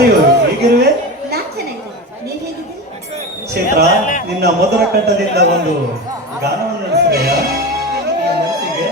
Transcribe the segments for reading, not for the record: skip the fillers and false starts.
ಸೌಂದರ್ಯ ಹೇಗಿರುವೆ? ನಾನ್ ಚೆನ್ನಾಗಿದ್ದೀನಿ, ನೀವ್ ಹೇಗಿದ್ದೀರಿ? ಚೈತ್ರ, ನಿನ್ನ ಮಧುರ ಕಂಠದಿಂದ ಒಂದು ಗಾನವನ್ನು ನಡೆಸಿದೆಯಾ ಈ ಮನಸ್ಸಿಗೆ?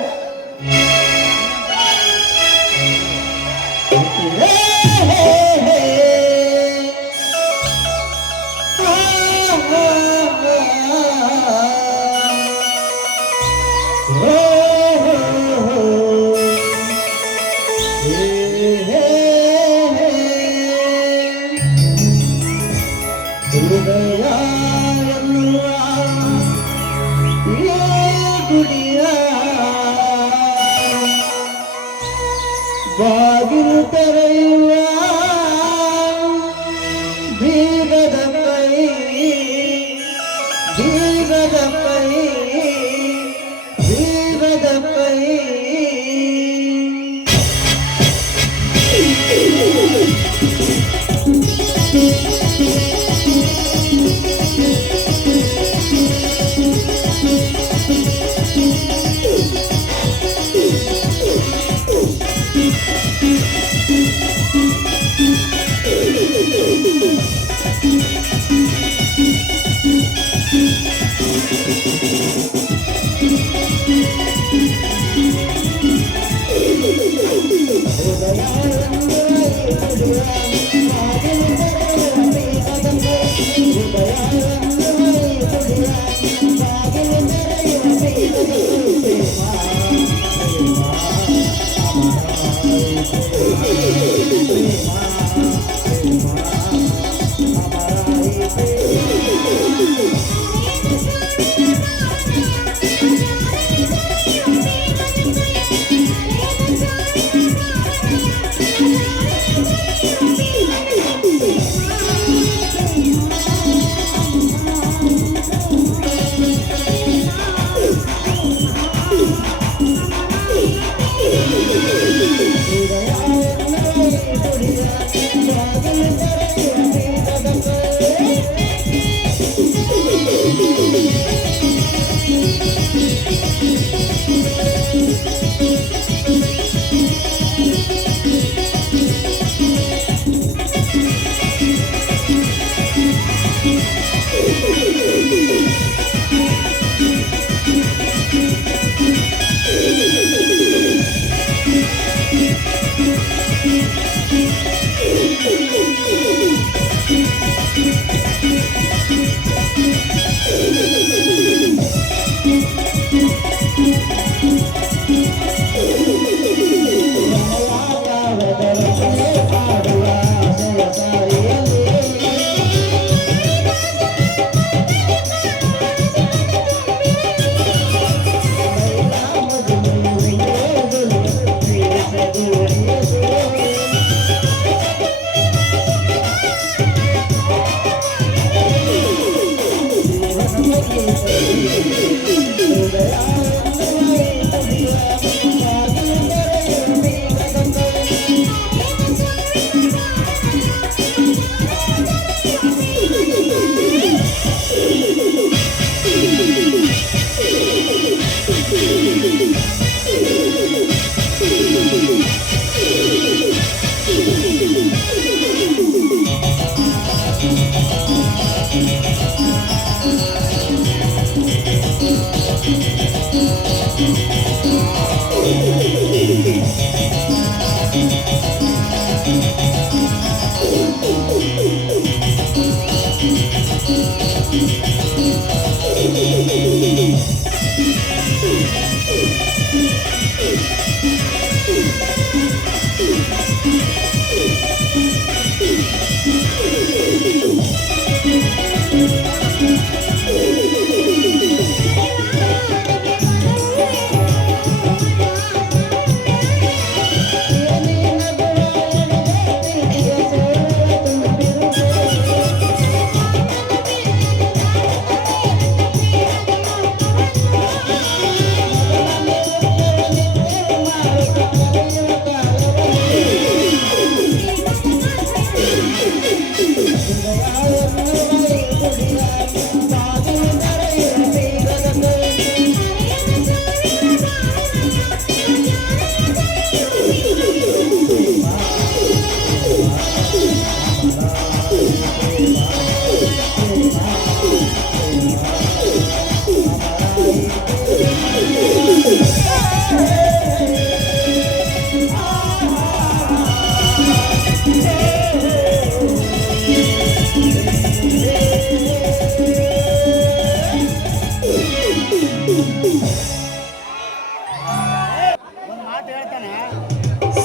ಬಾಗಿಲು ತೆರೆಯುವ ಬೀಗದ ಕೈ, ಬೀಗದ ಕೈ, ಬೀಗದ ಕೈ.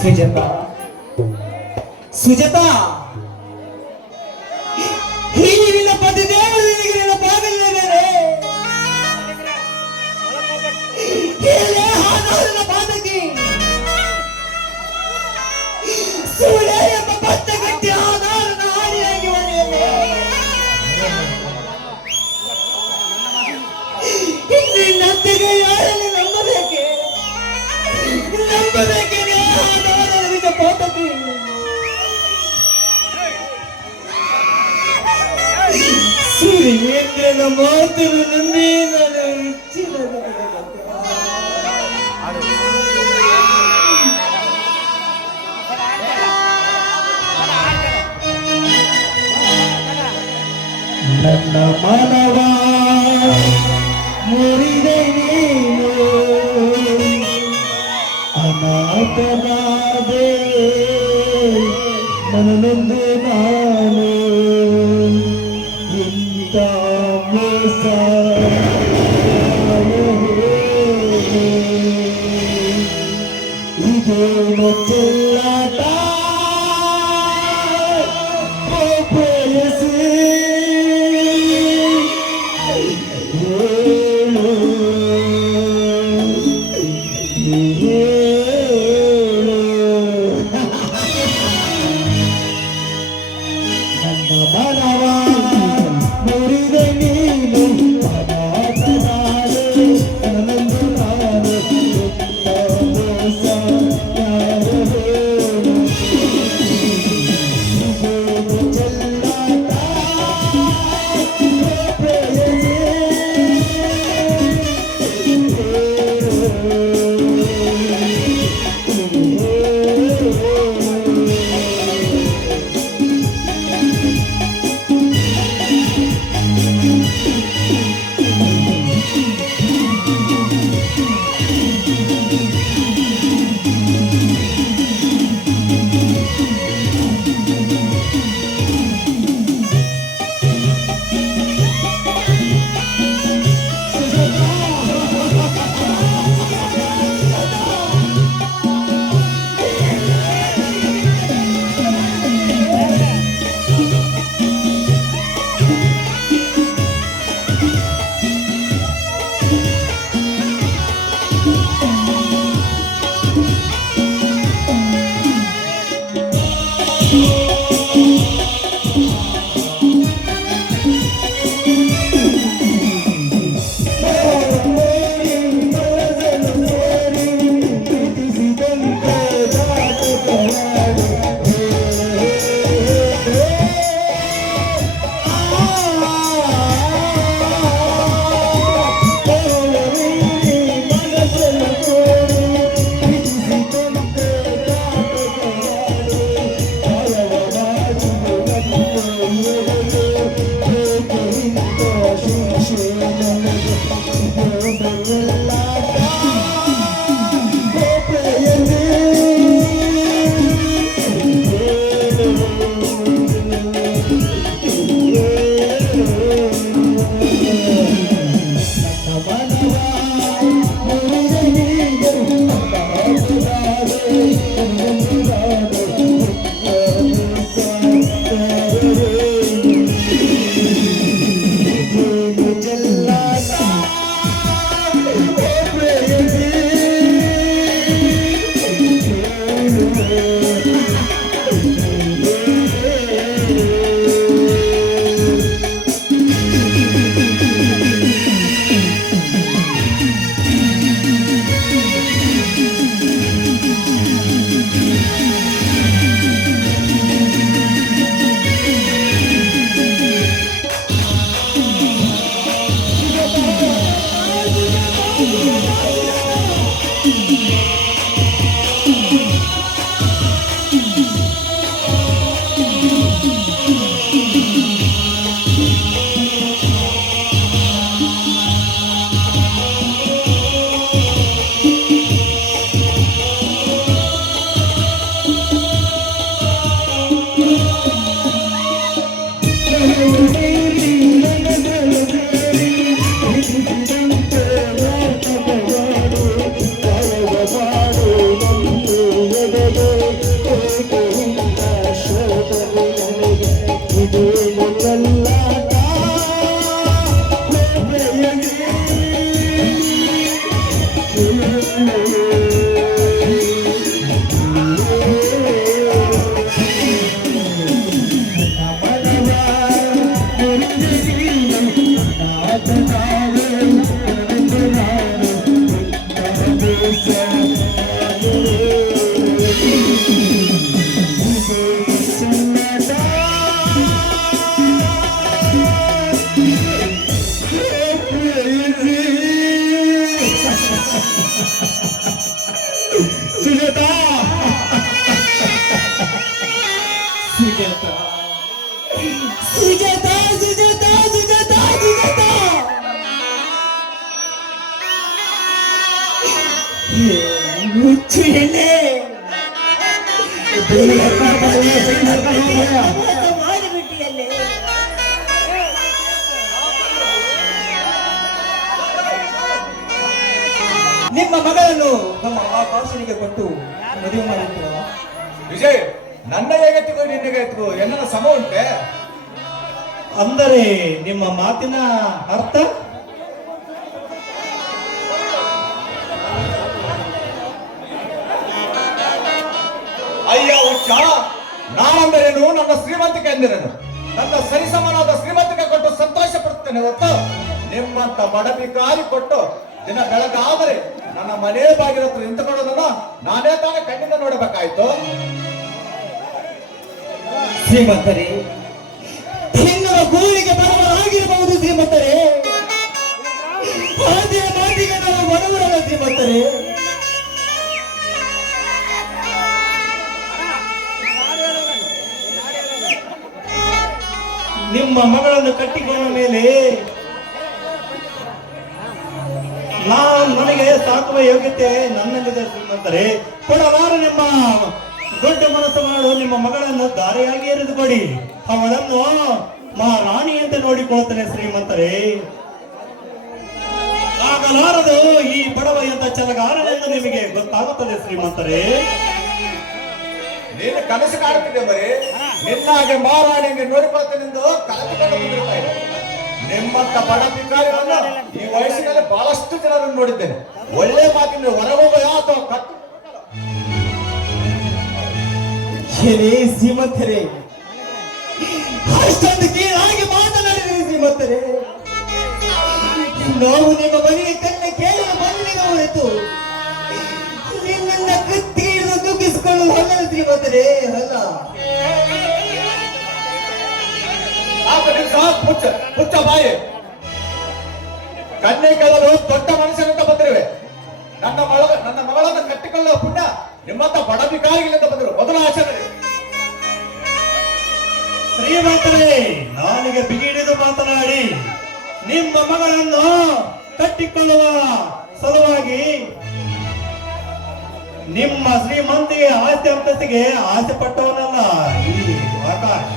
ಸುಜಾತ ಸುಜಾತ ಈ ನಿನ್ನ ಪತಿ ದೇವರು ನಿನಗೆ ನೆನಪಾಗಲಿಲ್ಲವೇ? ಕೇಳೆ ಹಾನಾಳಿನ ಪಾದಕಿ ಸೂಳೆ ಎಂಬ ಭತ್ತ ಗಟ್ಟಿ ಹಾನಾಳನ ಹಾಡಿಯಾಗಿ ಒಡೆಯಲೇ. ನಿನ್ನಂತೆಗೆ ಯಾರಲ್ಲಿ ನಂಬಬೇಕೆ ಹಾನಾಳನ ನಿಜ ಪಾದಕಿ ಸುರೇಂದ್ರನ ಮಾತನ್ನು ನಂಬಿ ನಾನು ನನ್ನ ಮನವ ಮುರಿದೆ ನೀನು ಅನಾಥನಾದೆ ನನ್ನೊಂದು ನಾನು ಇಂಥ ಮೋಸ ಇದೇನು ಚೆಲ್ಲಾಟ ಬಯಸಿ ನನ್ನ ಮನವ ಮುರಿದೆ ನೀನು ಅನಾಥನಾದೆ ನನ್ನೊಂದು ನಾನು ಇಂಥ ಮೋಸ ಯಾರು ಹೇಳು ಇದೇನು ಚೆಲ್ಲಾಟ ಪ್ರೇಯಸಿ Thank you. ಬೇಲು ಕಲ್ಲಾಟ ಸುಜಾತ ಸುಜಾತ ಸುಜಾತ ಸುಜಾತ ಸುಜಾತ ಸುಜಾತ ಹುಚ್ಚು ಎಲೆ ಮಾಡಿಬಿಟ್ಟಿಯಲ್ಲೇ. ನಿಮ್ಮ ಮಗಳನ್ನು ನಮ್ಮ ಆಕಾಶನಿಗೆ ಕೊಟ್ಟು ಮದುವೆ ಮಾಡಿದ್ರು ವಿಜಯ್ ನನ್ನ ಹೇಗೆತ್ತಿಗೂ ನಿನ್ನೆಗೆ ಎತ್ತಿಗೂ ಎನ್ನ ಸಮ ಉಂಟೆ. ಅಂದರೆ ನಿಮ್ಮ ಮಾತಿನ ಅರ್ಥ ಅಯ್ಯ ಹುಚ್ಚ, ನಾನಂದರೇನು ನನ್ನ ಶ್ರೀಮಂತಿಕೆ ಎಂದಿರೇನು? ನನ್ನ ಸರಿಸಮನಾದ ಶ್ರೀಮಂತಿಕೆ ಕೊಟ್ಟು ಸಂತೋಷ ಪಡುತ್ತೇನೆ ಹೊತ್ತು ನಿಮ್ಮಂತ ಬಡಬಿಕಾರಿ ಕೊಟ್ಟು ದಿನ ಬೆಳಗಾದರೆ ನನ್ನ ಮನೆ ಬಾಗಿಲ ಹತ್ರ ನಿಂತುಕೊಳ್ಳೋದನ್ನು ನಾನೇ ತಾನೇ ಕಣ್ಣಿಂದ ನೋಡಬೇಕಾಯ್ತು. ಶ್ರೀಮಂತರೇ, ನಿನ್ನ ಗೋರಿಗೆ ಬರವರಾಗಿರಬಹುದು ಶ್ರೀಮಂತರೇ. ಅದೇ ಮಾತಿಗೆ ನಾವು ಬಡವರಲ್ಲ ಶ್ರೀಮಂತರೇ. ನಿಮ್ಮ ಮಗಳನ್ನು ಕಟ್ಟಿಕೊಂಡ ಮೇಲೆ ನನಗೆ ಸಾಕುವ ಯೋಗ್ಯತೆ ನನ್ನಲ್ಲಿದೆ ಶ್ರೀಮಂತರೇ. ಕೊಡಲಾರ ನಿಮ್ಮ ದೊಡ್ಡ ಮನಸ್ಸು ಮಾಡು ನಿಮ್ಮ ಮಗಳನ್ನು ದಾರಿಯಾಗಿ ಎರೆದುಕೊಡಿ. ಅವಳನ್ನು ಮಹಾರಾಣಿಯಂತೆ ನೋಡಿಕೊಳ್ತೇನೆ ಶ್ರೀಮಂತರೇ. ಆಗಲಾರದು ಈ ಬಡವ ಎಂತ ಛಲಗಾರನೆಂದು ನಿಮಗೆ ಗೊತ್ತಾಗುತ್ತದೆ ಶ್ರೀಮಂತರೇ. ನೀನು ಕನಸು ಕಾಡುತ್ತಿದ್ದೆ ಬರೀ ನಿನ್ನಾಗೆ ಮಹಾರಾಣಿಗೆ ನೋಡಿಕೊಳ್ತೇನೆಂದು ಕನಸುಕೊಂಡು ಬಂದಿರ್ತಾ ಇದೆ. ನಿಮ್ಮಂತ ಬಡ ಭಿಕಾರಿಗಳನ್ನ ಈ ವಯಸ್ಸಿನಲ್ಲಿ ಬಹಳಷ್ಟು ಜನರನ್ನು ನೋಡಿದ್ದೇನೆ. ಒಳ್ಳೆ ಮಾತಿನ ಹೊರಗೋಗ ಅಥವಾ ಕಟ್ಟು ಏನೇ ಶ್ರೀಮಂತರೇ, ಅಷ್ಟೊಂದು ಕೀಳಾಗಿ ಮಾತನಾಡಿದ್ರಿ ಶ್ರೀಮಂತರೇ. ನಾವು ನಿಮ್ಮ ಮನೆಗೆ ಕಣ್ಣ ಕೇಳಲು ಬಂದಿಗೆ ಹೋಯಿತು. ನಿನ್ನ ಕತ್ತಿ ಹಿಡಿದು ದುಃಖಿಸಿಕೊಳ್ಳಲು ಹೊಲ್ಲ ಶ್ರೀಮಂತರೇ, ಅಲ್ಲ. ಪುಚ್ಚ ಪುಚ್ಚ ಬಾಯಿ ಕನ್ನೆ ಕೇಳಲು ದೊಡ್ಡ ಮನುಷ್ಯನಂತ ಬಂದಿರುವೆ. ನನ್ನ ಮಗಳನ್ನು ಕಟ್ಟಿಕೊಳ್ಳುವ ಪುಣ್ಯ ನಿಮ್ಮಂತ ಬಡ ಭಿಕಾರಿಗಳಿಂದ ಬಂದರು. ಮೊದಲ ಆಚರಣೆ ಶ್ರೀಮಂತರೇ, ನಾಲಿಗೆ ಬಿಗಿಡಿದು ಮಾತನಾಡಿ ನಿಮ್ಮ ಮಗಳನ್ನು ಕಟ್ಟಿಕೊಳ್ಳುವ ಸಲುವಾಗಿ ನಿಮ್ಮ ಶ್ರೀಮಂತಿಗೆ ಆಸ್ತಿ ಅಂತಸ್ತಿಗೆ ಆಸೆ ಪಟ್ಟವನಲ್ಲ ಈ ಆಕಾಶ್.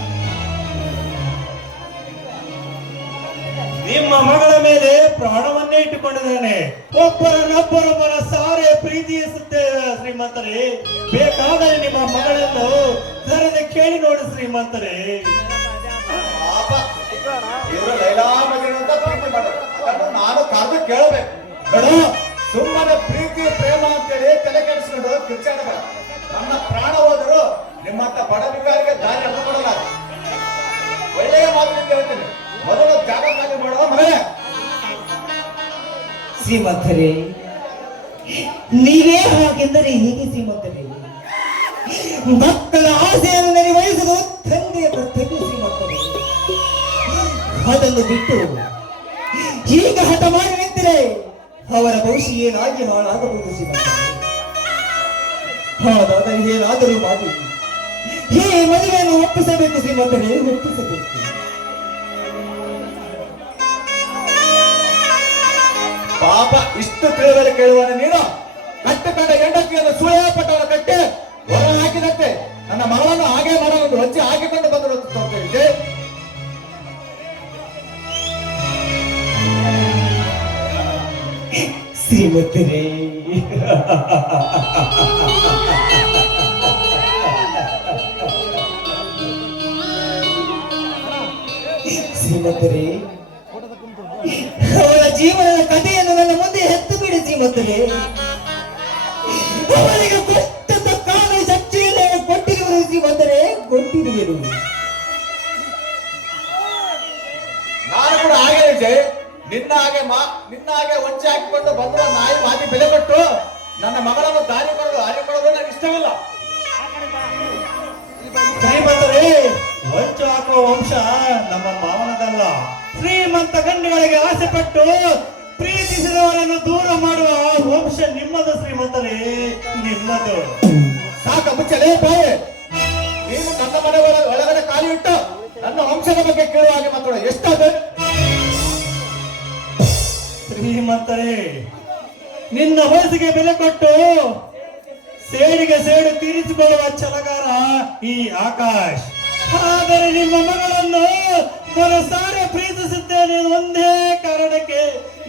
ನಿಮ್ಮ ಮಗಳ ಮೇಲೆ ಪ್ರಾಣವನ್ನೇ ಇಟ್ಟುಕೊಂಡಿದ್ದಾನೆ. ಒಬ್ಬರನ್ನೊಬ್ಬರು ಮನಸಾರೆ ಪ್ರೀತಿಸುತ್ತೇವೆ ಶ್ರೀಮಂತರೇ. ಬೇಕಾದರೆ ನಿಮ್ಮ ಮಗಳನ್ನು ಕರೆದು ಕೇಳಿ ನೋಡಿ ಶ್ರೀಮಂತರೇ. ಪಾಪ ಇವರು ಲೈಲಾ ಮಜನು ಅಂತ ಪ್ರೀತಿ ಮಾಡೋದು. ಅದನ್ನು ನಾನು ಕರೆದು ಕೇಳಬೇಕು. ನೋಡು, ಸುಮ್ಮನೆ ಪ್ರೀತಿ ಪ್ರೇಮ ಅಂತೇಳಿ ತಲೆ ಕೆಡಿಸ್ಕೊಂಡು ಕಿರ್ಚಾಡಬೇಡ. ನನ್ನ ಪ್ರಾಣ ಹೋದರು ನಿಮ್ಮಂತ ಬಡ ಭಿಕಾರಿಗೆ ದಾರಿ ಅಡ್ಡ ಕೊಡಲ್ಲ. ಒಳ್ಳೆಯ ಮಾತು ಹೇಳ್ತೀನಿ. ಮೊದಲು ಜಾಗ ಖಾಲಿ ಮಾಡುವ ಮಗನೇ. ಶ್ರೀಮಂತರೇ, ನೀವೇ ಹಾಗೆಂದರೆ ಹೇಗೆ ಶ್ರೀಮಂತರೇ? ಮಕ್ಕಳ ಆಸೆಯನ್ನು ನಿರ್ವಹಿಸುವುದು ತಂದೆಯ ಕರ್ತವ್ಯ ಶ್ರೀಮಂತರೇ. ಅದನ್ನು ಬಿಟ್ಟು ಈಗ ಹಠ ಮಾಡಿ ನಿಂತರೆ ಅವರ ಭವಿಷ್ಯ ಏನಾಗಿ ಹಾಳಾಗಬಹುದು ಶ್ರೀಮಂತರೇ. ಹಾಗಾದರೆ ಏನಾದರೂ ಮಾಡಿ ಈ ಮದುವೆಯನ್ನು ಒಪ್ಪಿಸಬೇಕು ಶ್ರೀಮಂತರೇ, ಒಪ್ಪಿಸಬೇಕು. ಪಾಪ ಇಷ್ಟು ತಿಳಿದರೆ ಕೇಳುವನೆ ನೀನು ಕಟ್ಟಕಂಡ ಹೆಂಡತಿಯನ್ನು ಸೂಳೆಪಟ್ಟವರ ಕಟ್ಟೆ ಹೊರ ಹಾಕಿದಂತೆ ನನ್ನ ಮಗಳನ್ನು ಹಾಗೆ ಮಾಡಲು ಹೊಚ್ಚಿ ಹಾಕಿಕೊಂಡು ಬಂದರು ವಿಜಯ್. ಶ್ರೀಮಂತರೇ, ಶ್ರೀಮಂತರೇ, ಅವಳ ಜೀವನದ ಕಥೆಯನ್ನು ನನ್ನ ಮುಂದೆ ಎತ್ತು ಬಿಡಿ ಶ್ರೀಮಂತರೇ. ಅವಳಿಗೆ ಕೊಟ್ಟ ಕಾಲ ಶಕ್ತಿಯಲ್ಲ ಕೊಟ್ಟಿರುವುದು ಶ್ರೀಮಂತರೇ, ಕೊಟ್ಟಿರುವುದು. ನಾನು ಕೂಡ ಹಾಗೆ ವಿಜಯ್, ನಿನ್ನ ಹಾಗೆ ವಂಚೆ ಹಾಕಿಕೊಂಡು ಬಂದು ನಾಯಿ ಮಾತಿ ಬೆಲೆ ಕೊಟ್ಟು ನನ್ನ ಮಗಳನ್ನು ದಾರಿ ಕೊಡೋದು ನನಗೆ ಇಷ್ಟವಿಲ್ಲ. ಶ್ರೀಮಂತರೇ, ವಂಚ ಹಾಕುವ ವಂಶ ನಮ್ಮ ಮಾವನದಲ್ಲ. ಶ್ರೀಮಂತ ಗಂಡುಗಳಿಗೆ ಆಸೆ ಪಟ್ಟು ಪ್ರೀತಿಸಿದವರನ್ನು ದೂರ ಮಾಡುವ ವಂಶ ನಿಮ್ಮದು ಶ್ರೀಮಂತರೇ, ನಿಮ್ಮದು. ಸಾಕ ಮುಚ್ಚಲೇ ಬಾಯೆ. ನೀನು ನನ್ನ ಮನೆ ಒಳಗಡೆ ಕಾಲಿ ಇಟ್ಟು ನನ್ನ ವಂಶದ ಬಗ್ಗೆ ಕೇಳುವ ಹಾಗೆ ಮಾತಾಡ ಎಷ್ಟಾದ? ಶ್ರೀಮಂತರೇ, ನಿನ್ನ ವಯಸ್ಸಿಗೆ ಬೆಲೆ ಕೊಟ್ಟು ಸೇಡಿಗೆ ಸೇಡು ತೀರಿಸಿಕೊಳ್ಳುವ ಛಲಗಾರ ಈ ಆಕಾಶ್. ಆದರೆ ನಿಮ್ಮ ಮಗಳನ್ನು ಮನಸಾರೆ ಪ್ರೀತಿಸುತ್ತೇನೆ ಒಂದೇ ಕಾರಣಕ್ಕೆ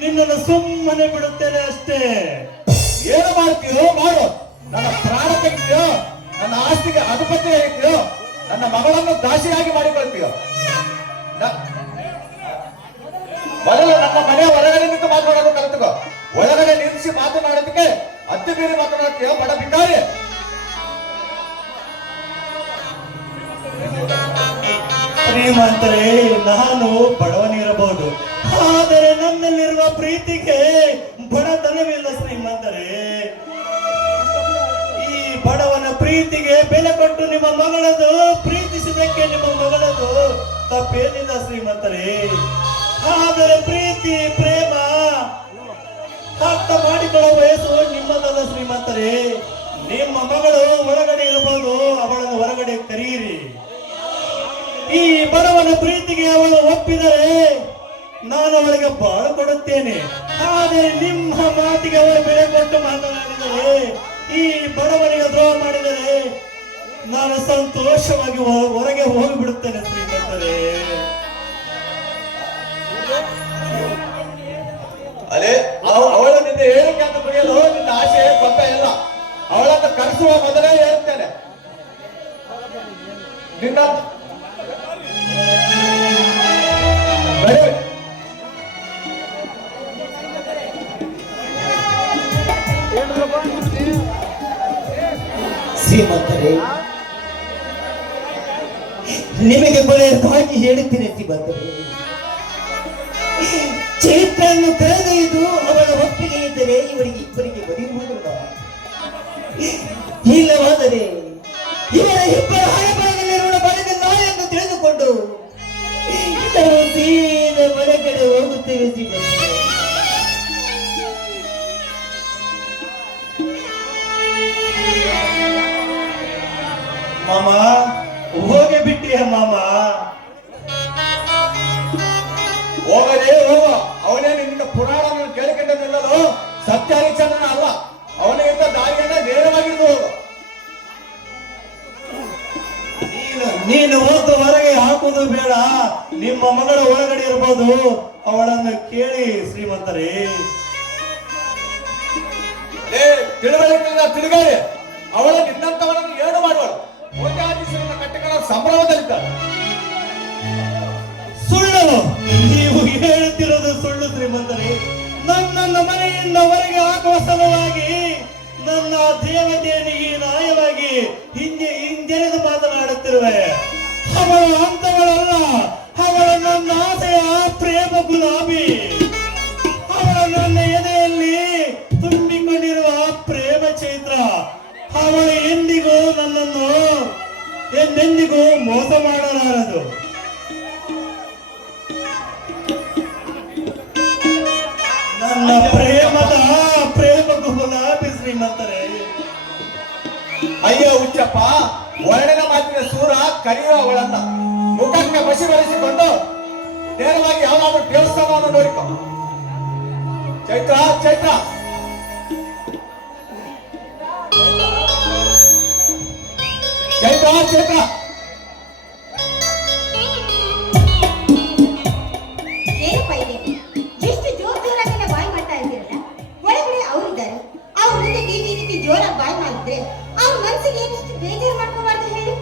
ನಿನ್ನನ್ನು ಸುಮ್ಮನೆ ಬಿಡುತ್ತೇನೆ ಅಷ್ಟೇ. ಏನು ಮಾಡ್ತೀಯೋ ಮಾಡು. ನನ್ನ ಪ್ರಾಣ ತೆಗಿತೀಯೋ, ನನ್ನ ಆಸ್ತಿಗೆ ಅಧಿಪತಿ ಆಗಿದೆಯೋ, ನನ್ನ ಮಗಳನ್ನು ದಾಸಿಯಾಗಿ ಮಾಡಿಕೊಳ್ತೀಯೋ. ಮೊದಲು ನಮ್ಮ ಮನೆ ಹೊರಗಡೆ ನಿಂತು ಮಾತನಾಡೋದು ಕಲಿತುಕೋ. ಒಳಗಡೆ ನಿಲ್ಲಿಸಿ ಮಾತನಾಡೋದಕ್ಕೆ ಅತ್ತೆ ಬೇರೆ ಮಾತನಾಡ್ತೀಯೋ ಬಡ ಬಿಟ್ಟಾರೆ. ಶ್ರೀಮಂತರೇ, ನಾನು ಬಡವನಿರಬಹುದು, ಆದರೆ ನನ್ನಲ್ಲಿರುವ ಪ್ರೀತಿಗೆ ಬಡತನವಿಲ್ಲ ಶ್ರೀಮಂತರೇ. ಈ ಬಡವನ ಪ್ರೀತಿಗೆ ಬೆಲೆ ಕೊಟ್ಟು ನಿಮ್ಮ ಮಗಳದು ಪ್ರೀತಿಸಿದಕ್ಕೆ ನಿಮ್ಮ ಮಗಳದು ತಪ್ಪೇನಿಲ್ಲ ಶ್ರೀಮಂತರೇ. ಆದರೆ ಪ್ರೀತಿ ಪ್ರೇಮ ಅರ್ಥ ಮಾಡಿಕೊಳ್ಳುವ ವಯಸ್ಸು ನಿಮ್ಮದಲ್ಲ ಶ್ರೀಮಂತರೇ. ನಿಮ್ಮ ಮಗಳು ಒಳಗಡೆ ಇರಬಹುದು, ಅವಳನ್ನು ಹೊರಗಡೆ ಕರೀರಿ. ಈ ಬಡವನ ಪ್ರೀತಿಗೆ ಅವಳು ಒಪ್ಪಿದರೆ ನಾನು ಅವಳಿಗೆ ಬಾಳು ಕೊಡುತ್ತೇನೆ. ಆದರೆ ನಿಮ್ಮ ಮಾತಿಗೆ ಅವಳು ಬೆಲೆ ಕೊಟ್ಟು ಮಾತನಾಡಿದರೆ, ಈ ಬಡವನಿಗೆ ದ್ರೋಹ ಮಾಡಿದರೆ ನಾನು ಸಂತೋಷವಾಗಿ ಹೊರಗೆ ಹೋಗಿಬಿಡುತ್ತೇನೆ ಶ್ರೀಮಂತರೇ. ಅದೇ ಅವಳ ನಿಂದ ಹೇಳಿಕೆ ಅಂತ ಕುಡಿಯಲು ನಿನ್ನ ಆಸೆ ಗೊತ್ತ ಇಲ್ಲ. ಅವಳನ್ನು ಕರೆಸುವ ಮೊದಲೇ ಹೇಳ್ತೇನೆ, ನಿನ್ನ ಶ್ರೀಮಂತರೇ, ನಿಮಗೆ ಕೊನೆಯದಾಗಿ ಹೇಳುತ್ತೇನೆ ಶ್ರೀಮಂತರೇ, ಚೈತ್ರನ್ನು ಕರೆದೊಯ್ದು ಅವಳ ಒಪ್ಪಿಗೆ ಇದ್ದರೆ ಇವರಿಗೆ ಇಬ್ಬರಿಗೆ ಬರೆಯುವುದಿಲ್ಲ. ಇಲ್ಲವಾದರೆ ಇವರ ಇಬ್ಬರ ಹಣೆಬರದಲ್ಲಿರುವ ಬರೆದ ನಾಳೆಯನ್ನು ತಿಳಿದುಕೊಂಡು ನಾವು ಸೀದಾ ಮನೆ ಕಡೆ ಹೋಗುತ್ತೇವೆ ಶ್ರೀಮಂತರೇ. ಮಾಮ, ಹೋಗಿ ಬಿಟ್ಟಿಯ ಮಾಮ? ಹೋಗಲೇ ಹೋಗ. ಅವನೇ ನಿನ್ನ ಪುರಾಣ ಕೇಳಿಕೊಂಡ ನಿಲ್ಲಲು ಸತ್ಯಹರಿಚಂದ್ರನ ಅಲ್ಲ. ಅವನಿಗಿಂತ ದಾರಿಯನ್ನ ನೇರವಾಗಿದ್ದು ಹೋಗು. ನೀನು ಹೋದ ಹೊರಗೆ ಹಾಕುವುದು ಬೇಡ. ನಿಮ್ಮ ಮಗಳ ಒಳಗಡೆ ಇರಬಹುದು, ಅವಳನ್ನು ಕೇಳಿ ಶ್ರೀಮಂತರೇ. ತಿಳುವಳಿಕೆಯಿಂದ ತಿರುಗಾಡಿ ಅವಳ ನಿನ್ನಂತವನನ್ನು ಏನು ಮಾಡುವಳು. ಕೋಟ್ಯಾಧೀಶರನ್ನ ಕಟ್ಟಿಕೊಳ್ಳೋ ಸಂಭ್ರಮದಲ್ಲಿದ್ದಾಳೆ. ಸುಳ್ಳು, ನೀವು ಹೇಳುತ್ತಿರೋದು ಸುಳ್ಳು ಶ್ರೀಮಂತರೇ. ನನ್ನನ್ನು ಮನೆಯಿಂದ ಹೊರಗೆ ಹಾಕುವ ಸಲುವಾಗಿ ನನ್ನ ದೇವತೆಯನ್ನು ಈ ನ್ಯಾಯವಾಗಿ ಹಿಂಜರಿದು ಮಾತನಾಡುತ್ತಿರುವೆ. ಅವಳು ಅಂತವಳಲ್ಲ, ಅವಳು ನನ್ನ ಆಸೆಯ ಪ್ರೇಮ ಗುಲಾಬಿ. ಅವಳು ನನ್ನ ಎದೆಯಲ್ಲಿ ತುಂಬಿಕೊಂಡಿರುವ ಪ್ರೇಮ ಚೈತ್ರ. ಅವಳು ಎಂದೆಂದಿಗೂ ಮೋಸ ಮಾಡಲಾರದು. ನನ್ನ ಪ್ರೇಮ ಗುಲಾಬಿ ಶ್ರೀಮಂತರೇ. ಅಯ್ಯೋ ಹುಚ್ಚಪ್ಪ, ವರ್ಣನ ಮಾತಿನ ಸೂರ ಕರೆಯುವ ಅವಳನ್ನ ಮುಖಕ್ಕೆ ಬಸಿ ಬರೆಸಿಕೊಂಡು ನೇರವಾಗಿ ಯಾವಾಗಲೂ ದೇವಸ್ಥಾನವನ್ನು ನೋಡಿಕೊ. ಚೈತ್ರ ಚೈತ್ರ ಚೈತ್ರ ಚೈತ್ರ ಏನಪ್ಪ ಇದೆ? ಎಷ್ಟು ಜೋರಾಗಿ ಬಾಯಿ ಮಾಡ್ತಾ ಇದ್ದೀರಲ್ಲ. ಒಳಗಡೆ ಅವರಿದ್ದಾರೆ, ಅವ್ರ ಮುಂದೆ ನೀವು ಈ ರೀತಿ ಜೋರಾಗಿ ಬಾಯಿ ಮಾಡಿದ್ರೆ ಅವ್ರ ಮನಸ್ಸಿಗೆ ಏನಿಷ್ಟು ಬೇಜಾರು ಮಾಡ್ಕೋಬಾರ್ದು ಹೇಳಿ.